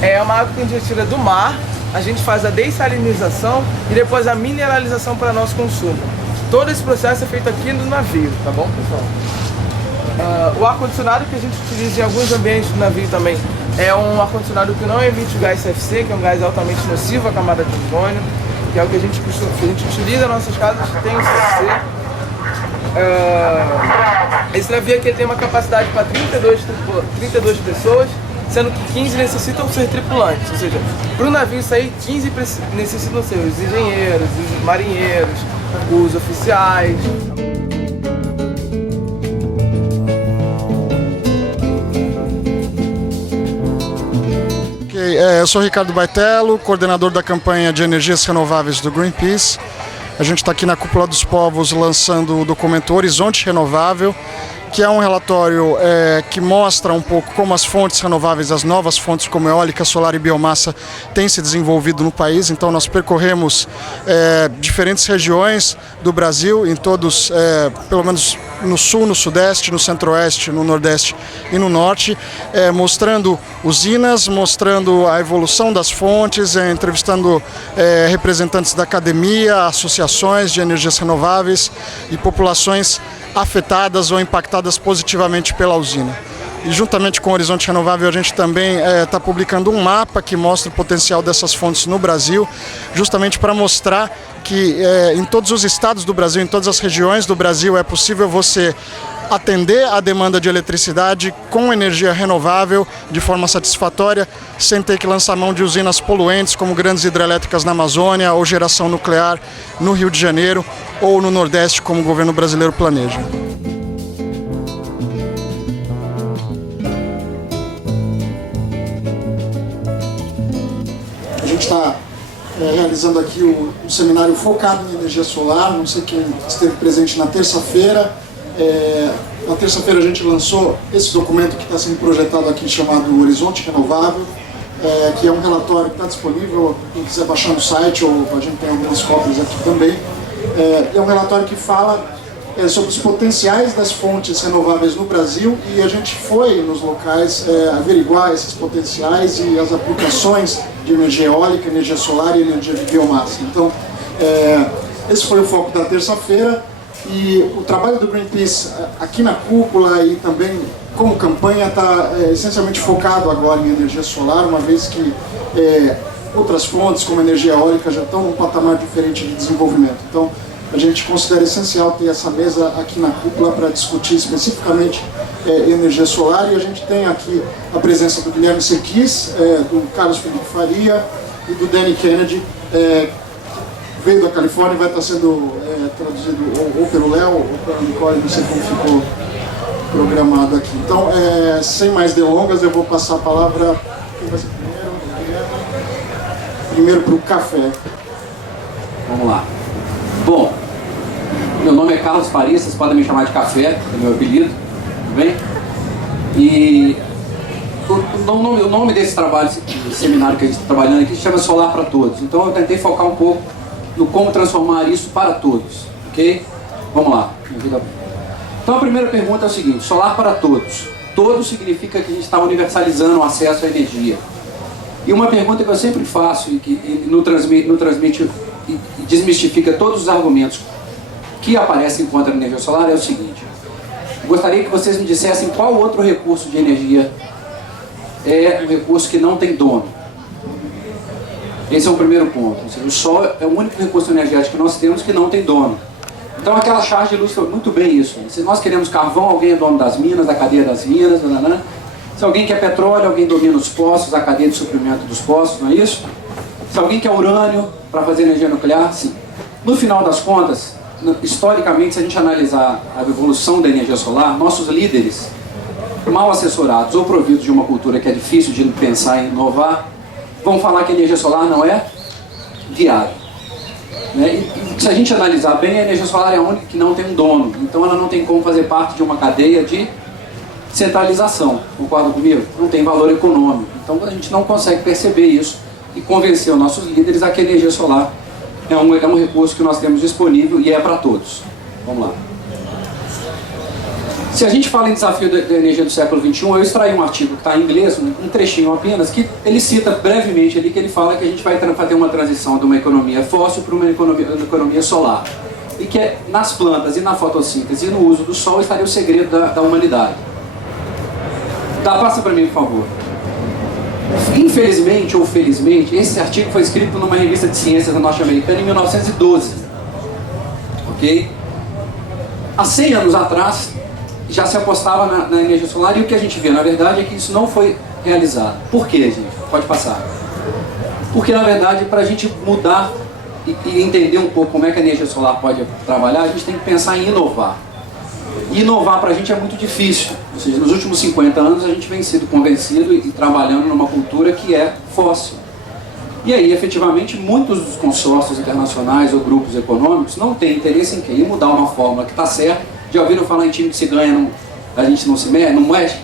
é uma água que a gente retira do mar, a gente faz a dessalinização e depois a mineralização para nosso consumo. Todo esse processo é feito aqui no navio, tá bom, pessoal? O ar-condicionado que a gente utiliza em alguns ambientes do navio também é um ar-condicionado que não emite o gás CFC, que é um gás altamente nocivo à camada de ozônio, que é o que a gente utiliza nas nossas casas que tem o CFC. Esse navio aqui tem uma capacidade para 32 pessoas, sendo que 15 necessitam ser tripulantes, ou seja, para o navio sair, 15 necessitam ser os engenheiros, os marinheiros, os oficiais. Eu sou Ricardo Baitello, coordenador da campanha de energias renováveis do Greenpeace. A gente está aqui na Cúpula dos Povos lançando o documento Horizonte Renovável, que é um relatório que mostra um pouco como as fontes renováveis, as novas fontes como eólica, solar e biomassa têm se desenvolvido no país. Então nós percorremos diferentes regiões do Brasil, em todos, pelo menos no sul, no sudeste, no centro-oeste, no nordeste e no norte, mostrando usinas, mostrando a evolução das fontes, entrevistando representantes da academia, associações de energias renováveis e populações afetadas ou impactadas positivamente pela usina. E juntamente com o Horizonte Renovável a gente também está publicando um mapa que mostra o potencial dessas fontes no Brasil, justamente para mostrar que em todos os estados do Brasil, em todas as regiões do Brasil é possível você atender a demanda de eletricidade com energia renovável de forma satisfatória, sem ter que lançar mão de usinas poluentes como grandes hidrelétricas na Amazônia ou geração nuclear no Rio de Janeiro ou no Nordeste, como o governo brasileiro planeja. A gente está realizando aqui um seminário focado em energia solar. Não sei quem esteve presente na terça-feira. Na terça-feira a gente lançou esse documento que está sendo projetado aqui, chamado Horizonte Renovável, que é um relatório que está disponível, quem quiser baixar no site, ou a gente tem algumas cópias aqui também. É um relatório que fala sobre os potenciais das fontes renováveis no Brasil, e a gente foi nos locais averiguar esses potenciais e as aplicações de energia eólica, energia solar e energia de biomassa. Então, esse foi o foco da terça-feira e o trabalho do Greenpeace aqui na cúpula e também como campanha está essencialmente focado agora em energia solar, uma vez que outras fontes, como a energia eólica, já estão num patamar diferente de desenvolvimento. Então, a gente considera essencial ter essa mesa aqui na cúpula para discutir especificamente energia solar, e a gente tem aqui a presença do Guilherme Sequis, do Carlos Felipe Faria e do Danny Kennedy, veio da Califórnia e vai estar sendo traduzido ou pelo Léo ou pela Nicole, não sei como ficou programado aqui. Então, sem mais delongas, eu vou passar a palavra. Quem vai ser primeiro para o café. Vamos lá. Bom, meu nome é Carlos Faria, vocês podem me chamar de Café, é meu apelido, tudo bem? E o nome desse trabalho, esse seminário que a gente está trabalhando aqui, se chama Solar para Todos. Então eu tentei focar um pouco no como transformar isso para todos, ok? Vamos lá. Então a primeira pergunta é o seguinte: solar para todos. Todos significa que a gente está universalizando o acesso à energia. E uma pergunta que eu sempre faço e que no transmite e desmistifica todos os argumentos que aparecem contra a energia solar é o seguinte: gostaria que vocês me dissessem qual outro recurso de energia é um recurso que não tem dono. Esse é o primeiro ponto. Ou seja, o sol é o único recurso energético que nós temos que não tem dono. Então aquela charge ilustra muito bem isso. Se nós queremos carvão, alguém é dono das minas, da cadeia das minas, Se alguém quer petróleo, alguém domina os poços, a cadeia de suprimento dos poços, não é isso? Se alguém quer urânio para fazer energia nuclear, sim. No final das contas, historicamente, se a gente analisar a evolução da energia solar, nossos líderes, mal assessorados ou providos de uma cultura que é difícil de pensar em inovar, vão falar que a energia solar não é viável. Né? E se a gente analisar bem, a energia solar é a única que não tem um dono. Então ela não tem como fazer parte de uma cadeia de centralização. Concordam comigo? Não tem valor econômico. Então a gente não consegue perceber isso e convencer os nossos líderes a que a energia solar é um recurso que nós temos disponível e é para todos. Vamos lá. Se a gente fala em desafio da energia do século XXI, eu extraí um artigo que está em inglês, um trechinho apenas, que ele cita brevemente ali, que ele fala que a gente vai fazer uma transição de uma economia fóssil para uma economia solar. E que nas plantas e na fotossíntese e no uso do sol estaria o segredo da humanidade. Passa para mim, por favor. Infelizmente ou felizmente, esse artigo foi escrito numa revista de ciências norte-americana em 1912. Ok? Há 100 anos atrás, já se apostava na energia solar, e o que a gente vê, na verdade, é que isso não foi realizado. Por quê, gente? Pode passar. Porque, na verdade, para a gente mudar e entender um pouco como é que a energia solar pode trabalhar, a gente tem que pensar em inovar. E inovar para a gente é muito difícil. Ou seja, nos últimos 50 anos a gente vem sido convencido e trabalhando numa cultura que é fóssil. E aí, efetivamente, muitos dos consórcios internacionais ou grupos econômicos não têm interesse em quê? Em mudar uma fórmula que está certa. Já ouviram falar em time que se ganha, a gente não se mexe?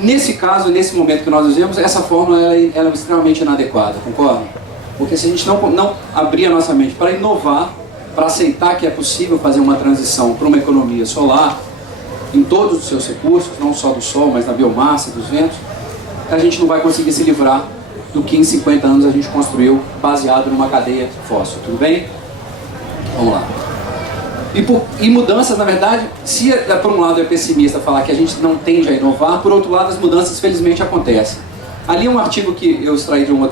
Nesse caso, nesse momento que nós vivemos, essa fórmula ela é extremamente inadequada, concorda? Porque se a gente não abrir a nossa mente para inovar, para aceitar que é possível fazer uma transição para uma economia solar, em todos os seus recursos, não só do sol, mas da biomassa, dos ventos, a gente não vai conseguir se livrar do que em 50 anos a gente construiu baseado numa cadeia fóssil, tudo bem? Vamos lá. E mudanças, na verdade, se por um lado é pessimista falar que a gente não tende a inovar, por outro lado as mudanças felizmente acontecem. Ali é um artigo que eu extraí de um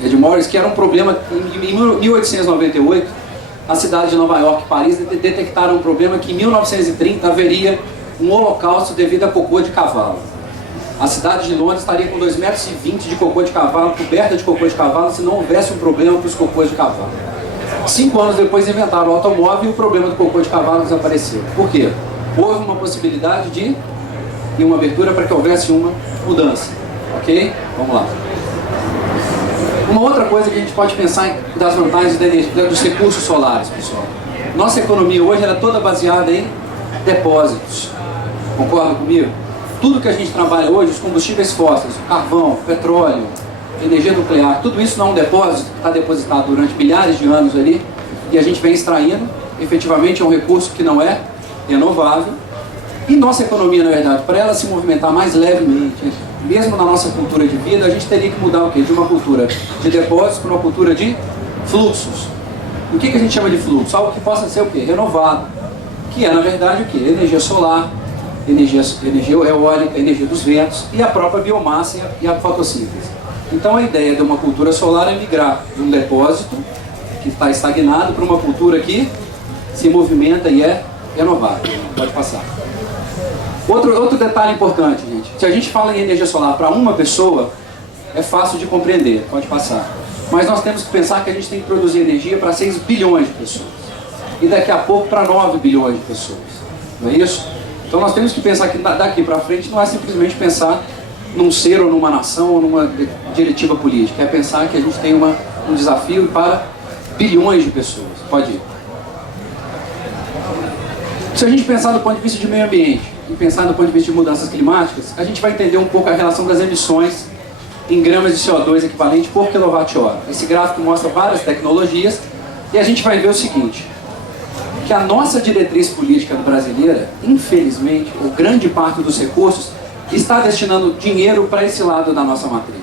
Ed Morris, que era um problema em 1898, a cidade de Nova York e Paris detectaram um problema que em 1930 haveria um holocausto devido a cocô de cavalo. A cidade de Londres estaria com 2,20 metros de cocô de cavalo, coberta de cocô de cavalo, se não houvesse um problema para os cocôs de cavalo. 5 anos depois inventaram o automóvel e o problema do cocô de cavalo desapareceu. Por quê? Houve uma possibilidade e uma abertura para que houvesse uma mudança. Ok? Vamos lá. Uma outra coisa que a gente pode pensar das vantagens dos recursos solares, pessoal. Nossa economia hoje era toda baseada em depósitos. Concordam comigo? Tudo que a gente trabalha hoje, os combustíveis fósseis, o carvão, o petróleo, energia nuclear, tudo isso não é um depósito que está depositado durante milhares de anos ali, e a gente vem extraindo. Efetivamente é um recurso que não é renovável. E nossa economia, na verdade, para ela se movimentar mais levemente, mesmo na nossa cultura de vida, a gente teria que mudar o quê? De uma cultura de depósitos para uma cultura de fluxos. E o que a gente chama de fluxo? Algo que possa ser o quê? Renovado. Que é, na verdade, o quê? Energia solar, energia eólica, energia dos ventos e a própria biomassa e a fotossíntese. Então a ideia de uma cultura solar é migrar de um depósito que está estagnado para uma cultura que se movimenta e é renovável. Pode passar. Outro detalhe importante, gente. Se a gente fala em energia solar para uma pessoa, é fácil de compreender. Pode passar. Mas nós temos que pensar que a gente tem que produzir energia para 6 bilhões de pessoas. E daqui a pouco para 9 bilhões de pessoas. Não é isso? Então nós temos que pensar que daqui para frente não é simplesmente pensar num ser ou numa nação ou numa diretiva política. É pensar que a gente tem um desafio para bilhões de pessoas. Pode ir. Se a gente pensar do ponto de vista de meio ambiente e pensar do ponto de vista de mudanças climáticas, a gente vai entender um pouco a relação das emissões em gramas de CO2 equivalente por quilowatt-hora. Esse gráfico mostra várias tecnologias e a gente vai ver o seguinte, que a nossa diretriz política brasileira, infelizmente, ou grande parte dos recursos, está destinando dinheiro para esse lado da nossa matriz.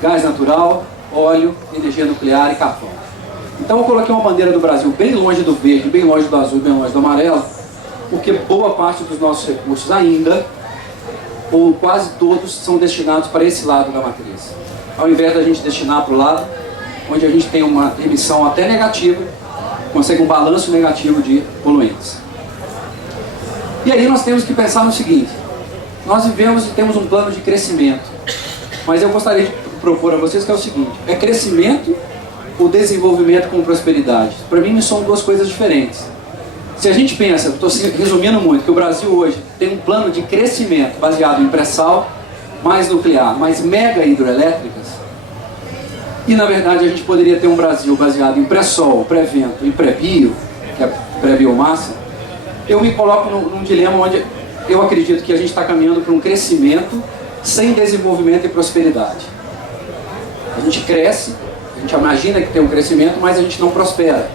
Gás natural, óleo, energia nuclear e carvão. Então eu coloquei uma bandeira do Brasil bem longe do verde, bem longe do azul, bem longe do amarelo, porque boa parte dos nossos recursos ainda, ou quase todos, são destinados para esse lado da matriz. Ao invés da gente destinar para o lado onde a gente tem uma emissão até negativa, consegue um balanço negativo de poluentes. E aí nós temos que pensar no seguinte, nós vivemos e temos um plano de crescimento, mas eu gostaria de propor a vocês que é o seguinte, é crescimento ou desenvolvimento com prosperidade? Para mim são duas coisas diferentes. Se a gente pensa, estou resumindo muito, que o Brasil hoje tem um plano de crescimento baseado em pré-sal, mais nuclear, mais mega hidroelétricas, e na verdade a gente poderia ter um Brasil baseado em pré-sol, pré-vento e pré-bio, que é pré-biomassa, eu me coloco num dilema onde eu acredito que a gente está caminhando para um crescimento sem desenvolvimento e prosperidade. A gente cresce, a gente imagina que tem um crescimento, mas a gente não prospera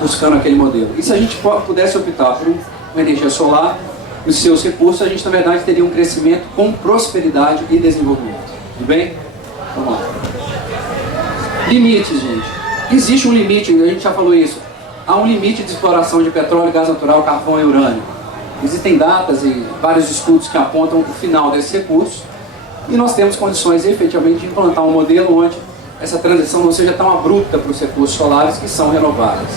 buscando aquele modelo. E se a gente pudesse optar por uma energia solar, os seus recursos, a gente na verdade teria um crescimento com prosperidade e desenvolvimento. Tudo bem? Vamos lá. Limites, gente. Existe um limite, a gente já falou isso. Há um limite de exploração de petróleo, gás natural, carvão e urânio. Existem datas e vários estudos que apontam o final desses recursos e nós temos condições efetivamente de implantar um modelo onde essa transição não seja tão abrupta para os recursos solares que são renováveis.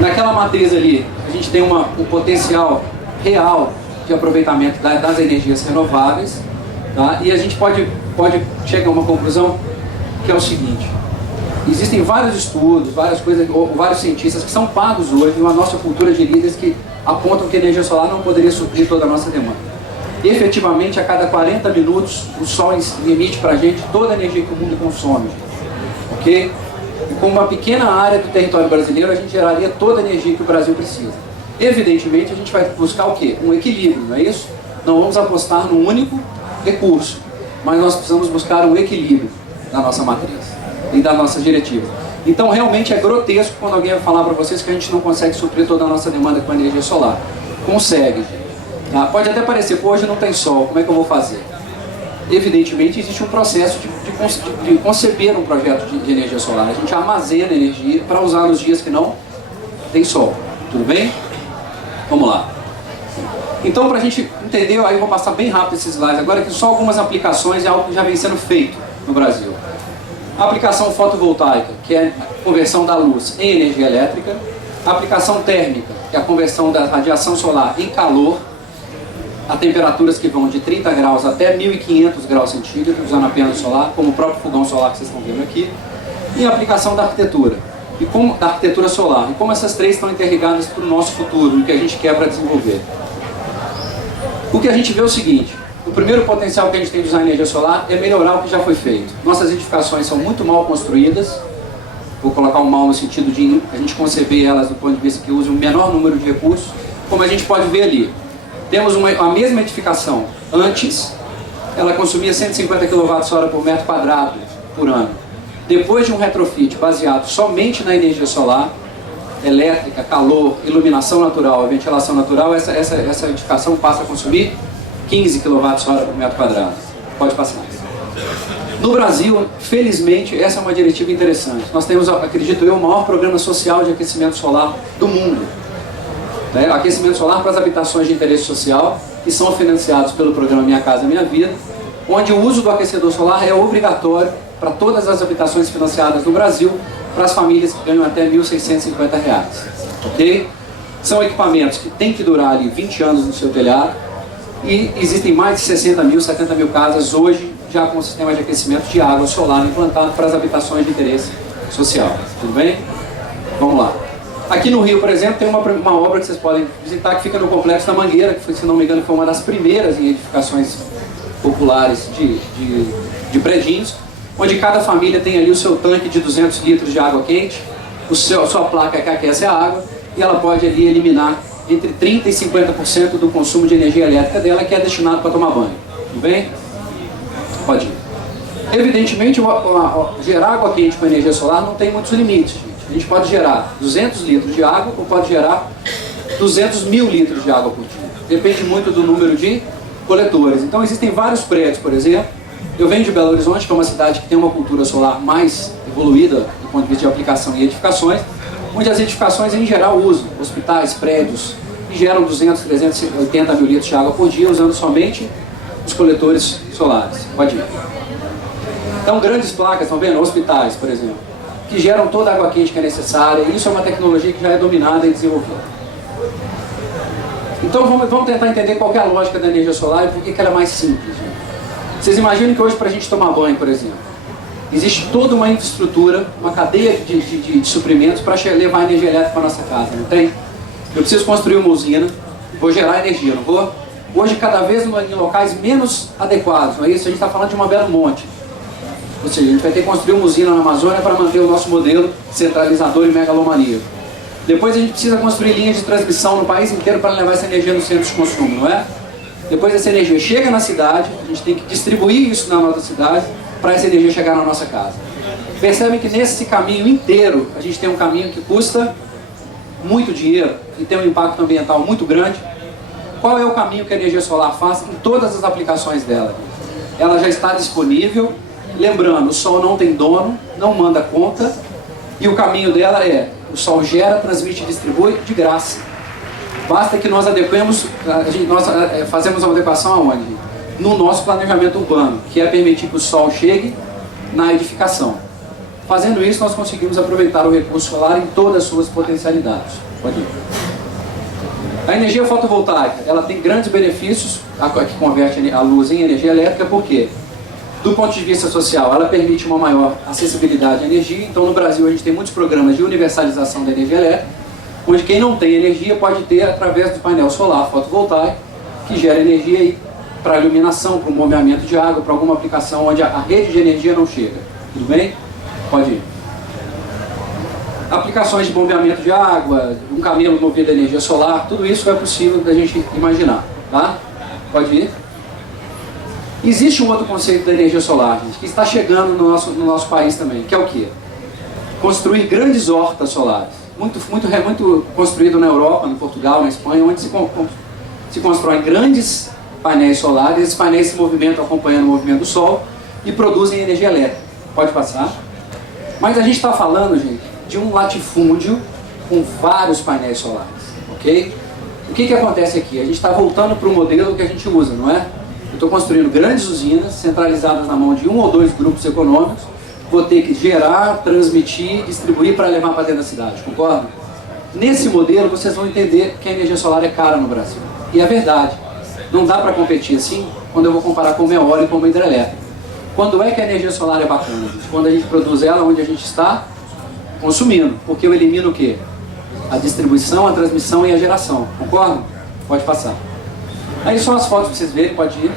Naquela matriz ali, a gente tem um potencial real de aproveitamento das energias renováveis, tá? E a gente pode chegar a uma conclusão que é o seguinte, existem vários estudos, várias coisas, vários cientistas que são pagos hoje na nossa cultura de líderes que apontam que a energia solar não poderia suprir toda a nossa demanda. Efetivamente, a cada 40 minutos, o Sol emite para a gente toda a energia que o mundo consome. Ok? E com uma pequena área do território brasileiro, a gente geraria toda a energia que o Brasil precisa. Evidentemente, a gente vai buscar o quê? Um equilíbrio, não é isso? Não vamos apostar num único recurso, mas nós precisamos buscar um equilíbrio da nossa matriz e da nossa diretiva. Então, realmente é grotesco quando alguém vai falar para vocês que a gente não consegue suprir toda a nossa demanda com a energia solar. Consegue, gente. Pode até parecer, pô, hoje não tem sol, como é que eu vou fazer? Evidentemente existe um processo de conceber um projeto de energia solar. A gente armazena energia para usar nos dias que não tem sol. Tudo bem? Vamos lá. Então, para a gente entender, aí eu vou passar bem rápido esses slides agora, que só algumas aplicações é algo que já vem sendo feito no Brasil. A aplicação fotovoltaica, que é a conversão da luz em energia elétrica. A aplicação térmica, que é a conversão da radiação solar em calor, a temperaturas que vão de 30 graus até 1500 graus centígrados, usando apenas solar, como o próprio fogão solar que vocês estão vendo aqui, e a aplicação da arquitetura, da arquitetura solar, e como essas três estão interligadas para o nosso futuro, o que a gente quer para desenvolver. O que a gente vê é o seguinte, o primeiro potencial que a gente tem de usar energia solar é melhorar o que já foi feito. Nossas edificações são muito mal construídas, vou colocar um mal no sentido de a gente conceber elas do ponto de vista que use o menor número de recursos, como a gente pode ver ali. Temos a mesma edificação. Antes, ela consumia 150 kWh por metro quadrado por ano. Depois de um retrofit baseado somente na energia solar, elétrica, calor, iluminação natural e ventilação natural, essa edificação passa a consumir 15 kWh por metro quadrado. Pode passar. No Brasil, felizmente, essa é uma diretiva interessante. Nós temos, acredito eu, o maior programa social de aquecimento solar do mundo. Aquecimento solar para as habitações de interesse social, que são financiados pelo programa Minha Casa Minha Vida, onde o uso do aquecedor solar é obrigatório para todas as habitações financiadas no Brasil, para as famílias que ganham até R$ 1.650. Ok? São equipamentos que têm que durar ali 20 anos no seu telhado, e existem mais de 60 mil, 70 mil casas hoje já com sistema de aquecimento de água solar implantado para as habitações de interesse social. Tudo bem? Vamos lá. Aqui no Rio, por exemplo, tem uma obra que vocês podem visitar que fica no Complexo da Mangueira, que foi, se não me engano, foi uma das primeiras em edificações populares de predinhos, onde cada família tem ali o seu tanque de 200 litros de água quente, a sua placa que aquece a água, e ela pode ali eliminar entre 30% e 50% do consumo de energia elétrica dela, que é destinado para tomar banho. Tudo bem? Pode ir. Evidentemente, gerar água quente com energia solar não tem muitos limites. A gente pode gerar 200 litros de água ou pode gerar 200 mil litros de água por dia. Depende muito do número de coletores. Então existem vários prédios, por exemplo. Eu venho de Belo Horizonte, que é uma cidade que tem uma cultura solar mais evoluída do ponto de vista de aplicação e edificações, onde as edificações em geral usam hospitais, prédios, que geram 200, 380 mil litros de água por dia, usando somente os coletores solares. Pode ir. Então grandes placas, estão vendo? Hospitais, por exemplo, que geram toda a água quente que é necessária, e isso é uma tecnologia que já é dominada e desenvolvida. Então vamos tentar entender qual é a lógica da energia solar e por que ela é mais simples. Né? Vocês imaginam que hoje, para a gente tomar banho, por exemplo, existe toda uma infraestrutura, uma cadeia de suprimentos para levar energia elétrica para a nossa casa, não tem? Eu preciso construir uma usina, vou gerar energia, não vou? Hoje, cada vez em locais menos adequados, não é isso? A gente está falando de uma Belo Monte. Ou seja, a gente vai ter que construir uma usina na Amazônia para manter o nosso modelo centralizador e megalomaníaco. Depois a gente precisa construir linhas de transmissão no país inteiro para levar essa energia no centro de consumo, não é? Depois essa energia chega na cidade, a gente tem que distribuir isso na nossa cidade para essa energia chegar na nossa casa. Percebem que nesse caminho inteiro, a gente tem um caminho que custa muito dinheiro e tem um impacto ambiental muito grande. Qual é o caminho que a energia solar faz em todas as aplicações dela? Ela já está disponível. Lembrando, o sol não tem dono, não manda conta, e o caminho dela é: o sol gera, transmite e distribui de graça. Basta que nós adequemos, nós fazemos uma adequação aonde? No nosso planejamento urbano, que é permitir que o sol chegue na edificação. Fazendo isso, nós conseguimos aproveitar o recurso solar em todas as suas potencialidades. Pode ir. A energia fotovoltaica, ela tem grandes benefícios, que converte a luz em energia elétrica, por quê? Do ponto de vista social, ela permite uma maior acessibilidade à energia. Então, no Brasil, a gente tem muitos programas de universalização da energia elétrica, onde quem não tem energia pode ter através do painel solar fotovoltaico, que gera energia para iluminação, para um bombeamento de água, para alguma aplicação onde a rede de energia não chega. Tudo bem? Pode ir. Aplicações de bombeamento de água, um camelo movido a energia solar, tudo isso é possível da gente imaginar. Tá? Pode ir. Existe um outro conceito da energia solar, gente, que está chegando no nosso país também, que é o quê? Construir grandes hortas solares. Muito construído na Europa, no Portugal, na Espanha, onde se constroem grandes painéis solares, esses painéis se movimentam acompanhando o movimento do sol e produzem energia elétrica. Pode passar. Mas a gente está falando, gente, de um latifúndio com vários painéis solares, ok? O que acontece aqui? A gente está voltando para o modelo que a gente usa, não é? Eu estou construindo grandes usinas centralizadas na mão de um ou dois grupos econômicos, vou ter que gerar, transmitir, distribuir para levar para dentro da cidade, concorda? Nesse modelo vocês vão entender que a energia solar é cara no Brasil. E é verdade, não dá para competir assim quando eu vou comparar com uma eólica ou uma hidrelétrica. Quando é que a energia solar é bacana? Gente? Quando a gente produz ela onde a gente está consumindo, porque eu elimino o quê? A distribuição, a transmissão e a geração, concorda? Pode passar. Aí são as fotos para vocês verem, pode ir.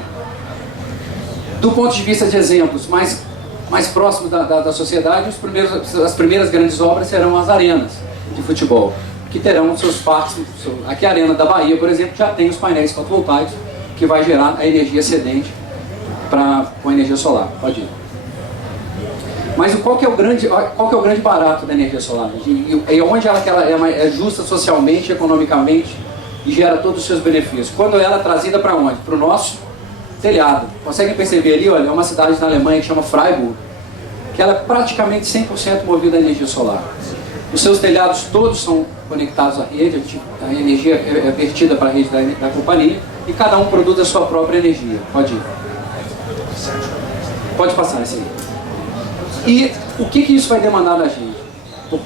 Do ponto de vista de exemplos mais próximos da sociedade, as primeiras grandes obras serão as arenas de futebol, que terão seus parques. Aqui a Arena da Bahia, por exemplo, já tem os painéis fotovoltaicos, que vai gerar a energia excedente com a energia solar. Pode ir. Mas qual que é o grande barato da energia solar? E onde ela é justa socialmente, economicamente, e gera todos os seus benefícios? Quando ela é trazida para onde? Para o nosso telhado. Conseguem perceber ali, olha, é uma cidade na Alemanha que chama Freiburg, que ela é praticamente 100% movida a energia solar. Os seus telhados todos são conectados à rede, a energia é vertida para a rede da companhia e cada um produz a sua própria energia. Pode ir. Pode passar esse aí. E o que isso vai demandar da gente?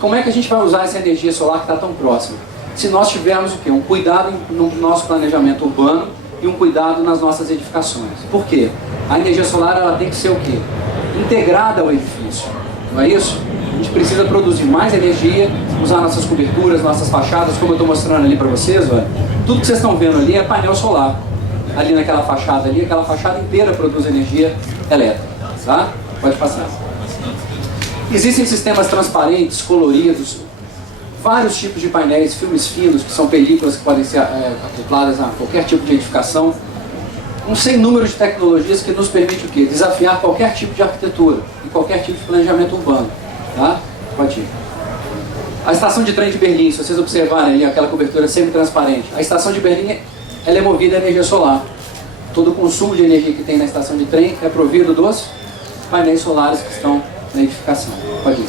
Como é que a gente vai usar essa energia solar que está tão próxima? Se nós tivermos o quê? Um cuidado no nosso planejamento urbano e um cuidado nas nossas edificações. Por quê? A energia solar ela tem que ser o quê? Integrada ao edifício. Não é isso? A gente precisa produzir mais energia, usar nossas coberturas, nossas fachadas, como eu estou mostrando ali para vocês, olha. Tudo que vocês estão vendo ali é painel solar. Ali naquela fachada ali, aquela fachada inteira produz energia elétrica. Tá? Pode passar. Existem sistemas transparentes, coloridos, vários tipos de painéis, filmes finos, que são películas que podem ser acopladas a qualquer tipo de edificação. Um sem número de tecnologias que nos permite o quê? Desafiar qualquer tipo de arquitetura e qualquer tipo de planejamento urbano. Tá? Pode ir. A estação de trem de Berlim, se vocês observarem ali aquela cobertura semi-transparente, a estação de Berlim ela é movida a energia solar. Todo o consumo de energia que tem na estação de trem é provido dos painéis solares que estão na edificação. Pode ir.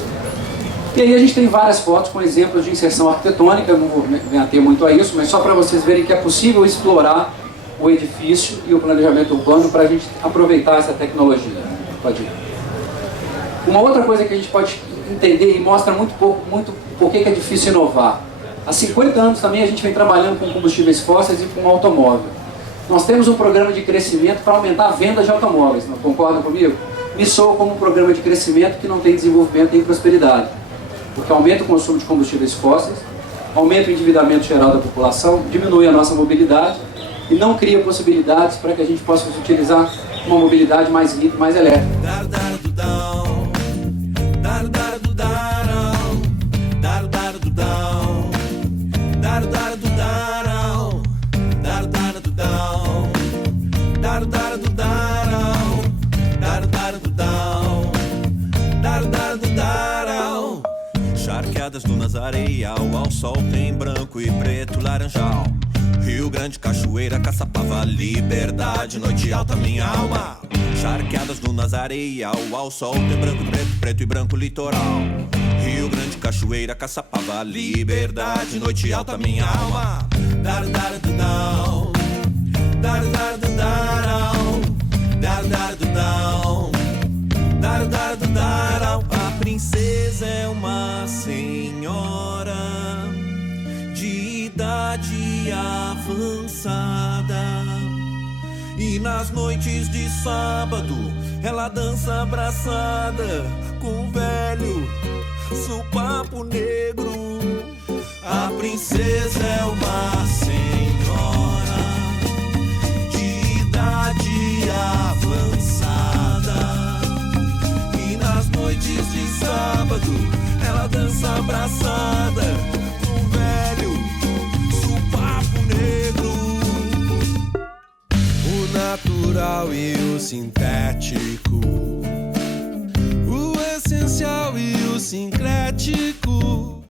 E aí a gente tem várias fotos com exemplos de inserção arquitetônica, eu não vou me ater muito a isso, mas só para vocês verem que é possível explorar o edifício e o planejamento urbano para a gente aproveitar essa tecnologia. Pode ir. Uma outra coisa que a gente pode entender e mostra muito por que é difícil inovar. Há 50 anos também a gente vem trabalhando com combustíveis fósseis e com automóvel. Nós temos um programa de crescimento para aumentar a venda de automóveis, não concordam comigo? Me soa como um programa de crescimento que não tem desenvolvimento nem prosperidade. Porque aumenta o consumo de combustíveis fósseis, aumenta o endividamento geral da população, diminui a nossa mobilidade e não cria possibilidades para que a gente possa utilizar uma mobilidade mais limpa e mais elétrica. Charqueadas dunas, areial, ao sol tem branco e preto, laranjal. Rio Grande, cachoeira, Caçapava, liberdade, noite alta, minha alma. Charqueadas dunas, areial, ao sol tem branco e preto, preto e branco, litoral. Rio Grande, cachoeira, Caçapava, liberdade, noite alta, minha alma. Dar dar do down, dar dar do down, dar dar do down, dar dar do down. A princesa é uma senhora de idade avançada e nas noites de sábado ela dança abraçada com o velho sopapo negro. A princesa é uma senhora de idade avançada e nas noites de sábado ela dança abraçada com o velho sopapo negro. O natural e o sintético, o essencial e o sincrético,